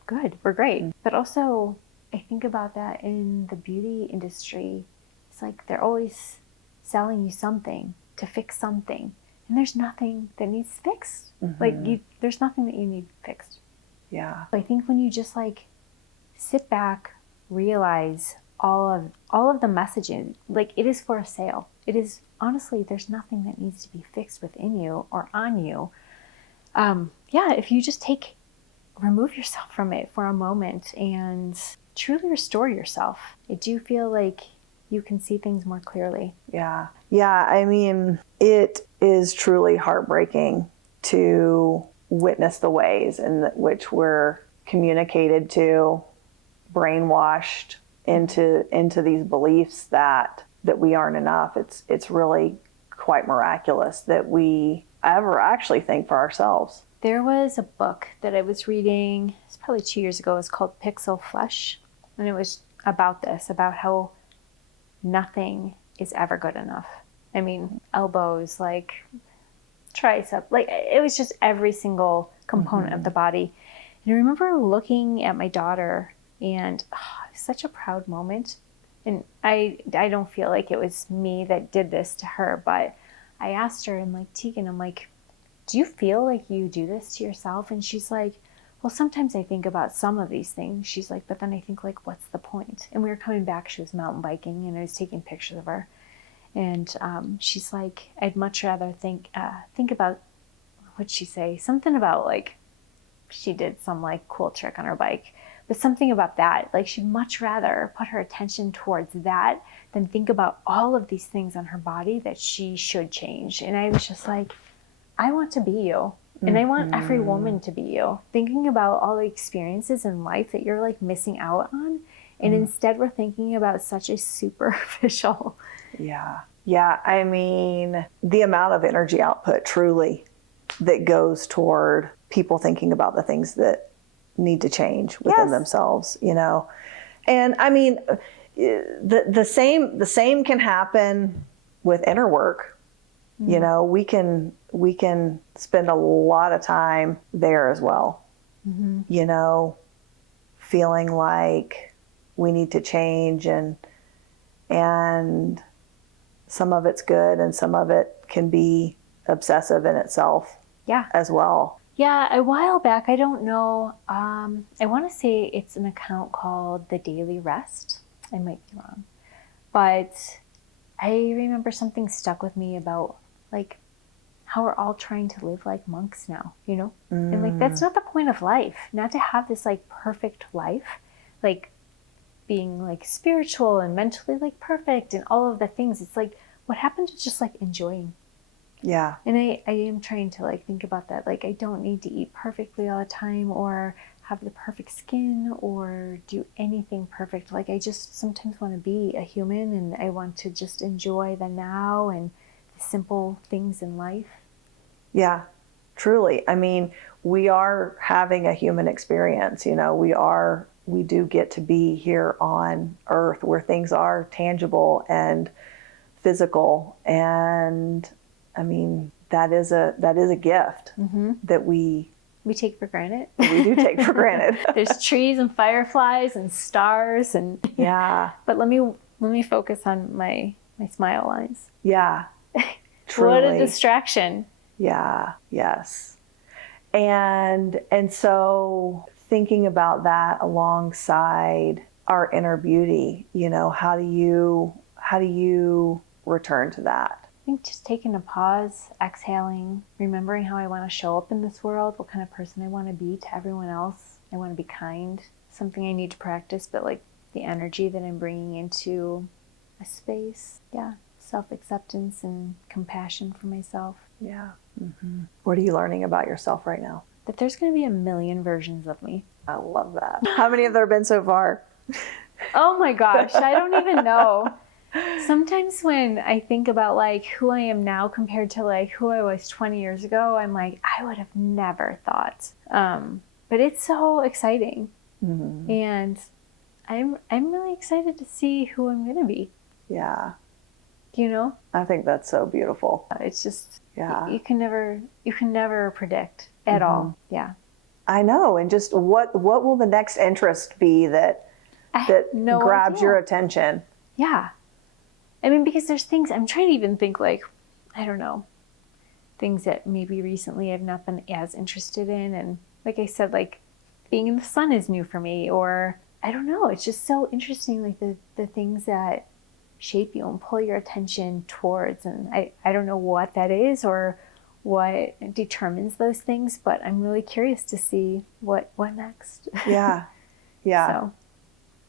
good, we're great, but also I think about that in the beauty industry. It's like they're always selling you something to fix something, and there's nothing that needs fixed. Like, there's nothing that you need fixed. Yeah. I think when you just like sit back, realize all of the messaging, like, it is for a sale. It is, honestly, there's nothing that needs to be fixed within you or on you. If you just remove yourself from it for a moment and truly restore yourself, I do feel like you can see things more clearly. Yeah. I mean, it is truly heartbreaking to witness the ways in which we're communicated to, brainwashed into these beliefs that we aren't enough. It's really quite miraculous that we ever actually think for ourselves. There was a book that I was reading, it's probably 2 years ago. It was called Pixel Flesh. And it was about this, about how nothing is ever good enough. I mean, elbows, like tricep, like, it was just every single component of the body. And I remember looking at my daughter, and it was such a proud moment. And I don't feel like it was me that did this to her, but I asked her, I'm like, Tegan, I'm like, do you feel like you do this to yourself? And she's like, well, sometimes I think about some of these things. She's like, but then I think, like, what's the point? And we were coming back, she was mountain biking, and I was taking pictures of her. And she's like, I'd much rather think about, what'd she say? Something about, like, she did some, like, cool trick on her bike. But something about that, like, she'd much rather put her attention towards that than think about all of these things on her body that she should change. And I was just like, I want to be you. And I want every woman to be you. Thinking about all the experiences in life that you're, like, missing out on. And instead we're thinking about such a superficial. Yeah. I mean, the amount of energy output truly that goes toward people thinking about the things that need to change within themselves, you know. And I mean, the same can happen with inner work. You know, we can spend a lot of time there as well. You know, feeling like we need to change, and some of it's good and some of it can be obsessive in itself as well. Yeah, a while back, I don't know, I want to say it's an account called The Daily Rest. I might be wrong. But I remember something stuck with me about, like, how we're all trying to live like monks now, you know? And, like, that's not the point of life. Not to have this, like, perfect life. Like, being, like, spiritual and mentally, like, perfect and all of the things. It's, like, what happened to just, like, enjoying? Yeah. And I am trying to, like, think about that. Like, I don't need to eat perfectly all the time or have the perfect skin or do anything perfect. Like, I just sometimes want to be a human, and I want to just enjoy the now and the simple things in life. Yeah, truly. I mean, we are having a human experience, you know, we do get to be here on earth where things are tangible and physical. And I mean, that is a gift that we take for granted. We do take for granted. There's trees and fireflies and stars and But let me focus on my smile lines. Yeah. Truly. What a distraction. Yeah. Yes. And so thinking about that alongside our inner beauty, you know, how do you return to that? I think just taking a pause, exhaling, remembering how I want to show up in this world, what kind of person I want to be to everyone else. I want to be kind, something I need to practice, but like the energy that I'm bringing into a space. Yeah, self-acceptance and compassion for myself. Yeah. What are you learning about yourself right now? That there's going to be a million versions of me. I love that. How many have there been so far? Oh my gosh, I don't even know. Sometimes when I think about like who I am now compared to like who I was 20 years ago, I'm like, I would have never thought. But it's so exciting. And I'm really excited to see who I'm going to be. Yeah. You know? I think that's so beautiful. It's just, you can never predict at all. Yeah. I know. And just what will the next interest be that grabs your attention? Yeah. I mean, because there's things, I'm trying to even think like, I don't know, things that maybe recently I've not been as interested in. And like I said, like being in the sun is new for me, or I don't know. It's just so interesting, like the things that shape you and pull your attention towards. And I don't know what that is or what determines those things, but I'm really curious to see what next. Yeah. Yeah. So.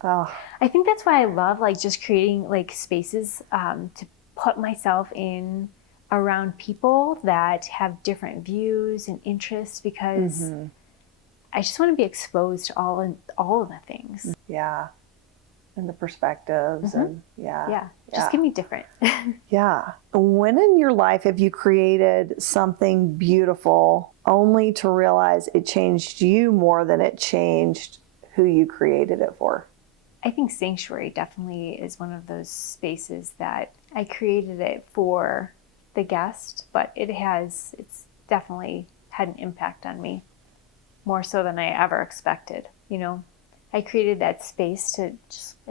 I think that's why I love like just creating like spaces to put myself in around people that have different views and interests, because I just want to be exposed to all of the things. Yeah. And the perspectives and Just give me different. Yeah. When in your life have you created something beautiful only to realize it changed you more than it changed who you created it for? I think Sanctuary definitely is one of those spaces that I created it for the guest, but it's definitely had an impact on me more so than I ever expected. You know, I created that space I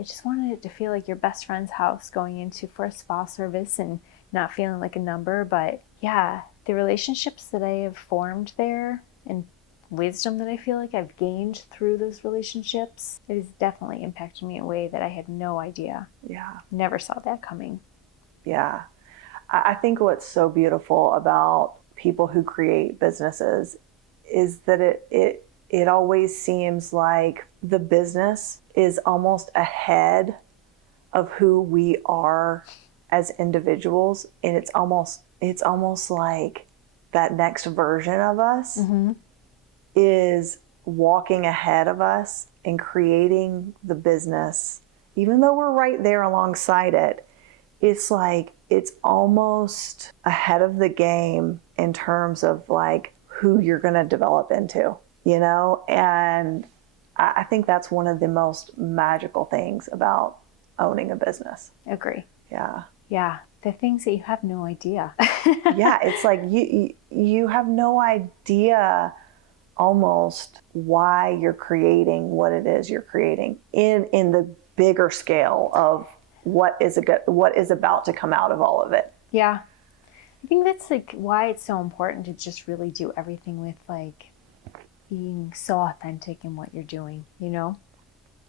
just wanted it to feel like your best friend's house going into for a spa service and not feeling like a number. But yeah, the relationships that I have formed there and wisdom that I feel like I've gained through those relationships, it has definitely impacted me in a way that I had no idea. Yeah. Never saw that coming. Yeah. I think what's so beautiful about people who create businesses is that it always seems like the business is almost ahead of who we are as individuals. And it's almost like that next version of us is walking ahead of us and creating the business. Even though we're right there alongside it, it's like it's almost ahead of the game in terms of like who you're going to develop into. you know? And I think that's one of the most magical things about owning a business. Agree. Yeah. Yeah. The things that you have no idea. Yeah. It's like you have no idea almost why you're creating what it is you're creating in the bigger scale of what is about to come out of all of it. Yeah. I think that's like why it's so important to just really do everything with like being so authentic in what you're doing, you know?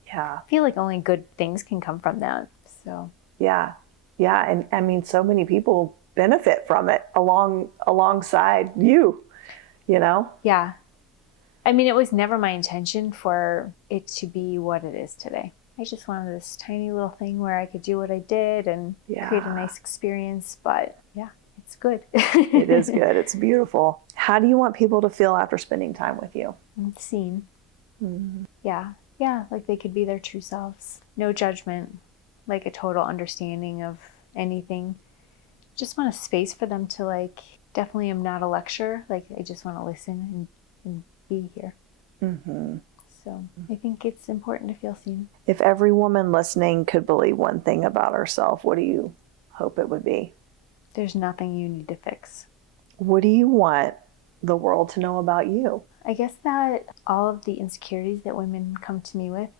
Yeah. I feel like only good things can come from that. So Yeah. Yeah. And I mean, so many people benefit from it alongside you, you know? yeah. I mean, it was never my intention for it to be what it is today. I just wanted this tiny little thing where I could do what I did and create a nice experience. But yeah, it's good. It is good. It's beautiful. How do you want people to feel after spending time with you? Seen. Mm-hmm. Yeah. Yeah. Like they could be their true selves. No judgment. Like a total understanding of anything. Just want a space for them to like, definitely am not a lecturer. Like I just want to listen and be here. Mm-hmm. So I think it's important to feel seen. If every woman listening could believe one thing about herself, what do you hope it would be? There's nothing you need to fix. What do you want the world to know about you? I guess that all of the insecurities that women come to me with,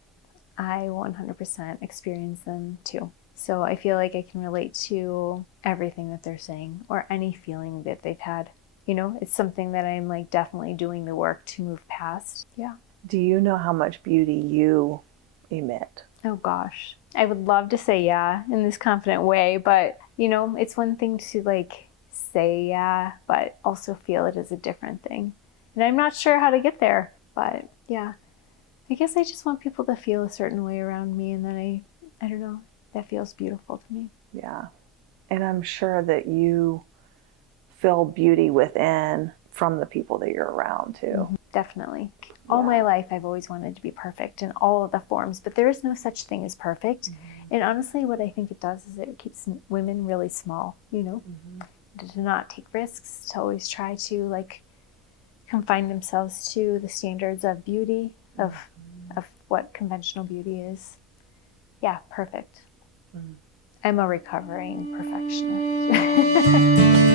I 100% experience them too. So I feel like I can relate to everything that they're saying or any feeling that they've had. You know, it's something that I'm like definitely doing the work to move past. Yeah. Do you know how much beauty you emit? Oh gosh. I would love to say yeah in this confident way, but you know, it's one thing to like say yeah, but also feel it is a different thing. And I'm not sure how to get there, but yeah. I guess I just want people to feel a certain way around me, and then I don't know, that feels beautiful to me. Yeah. And I'm sure that you feel beauty within from the people that you're around too. Mm-hmm. Definitely. All my life I've always wanted to be perfect in all of the forms, but there is no such thing as perfect. Mm-hmm. And honestly, what I think it does is it keeps women really small, you know, to not take risks, to always try to like confine themselves to the standards of beauty, of what conventional beauty is. Yeah, perfect. I'm a recovering perfectionist.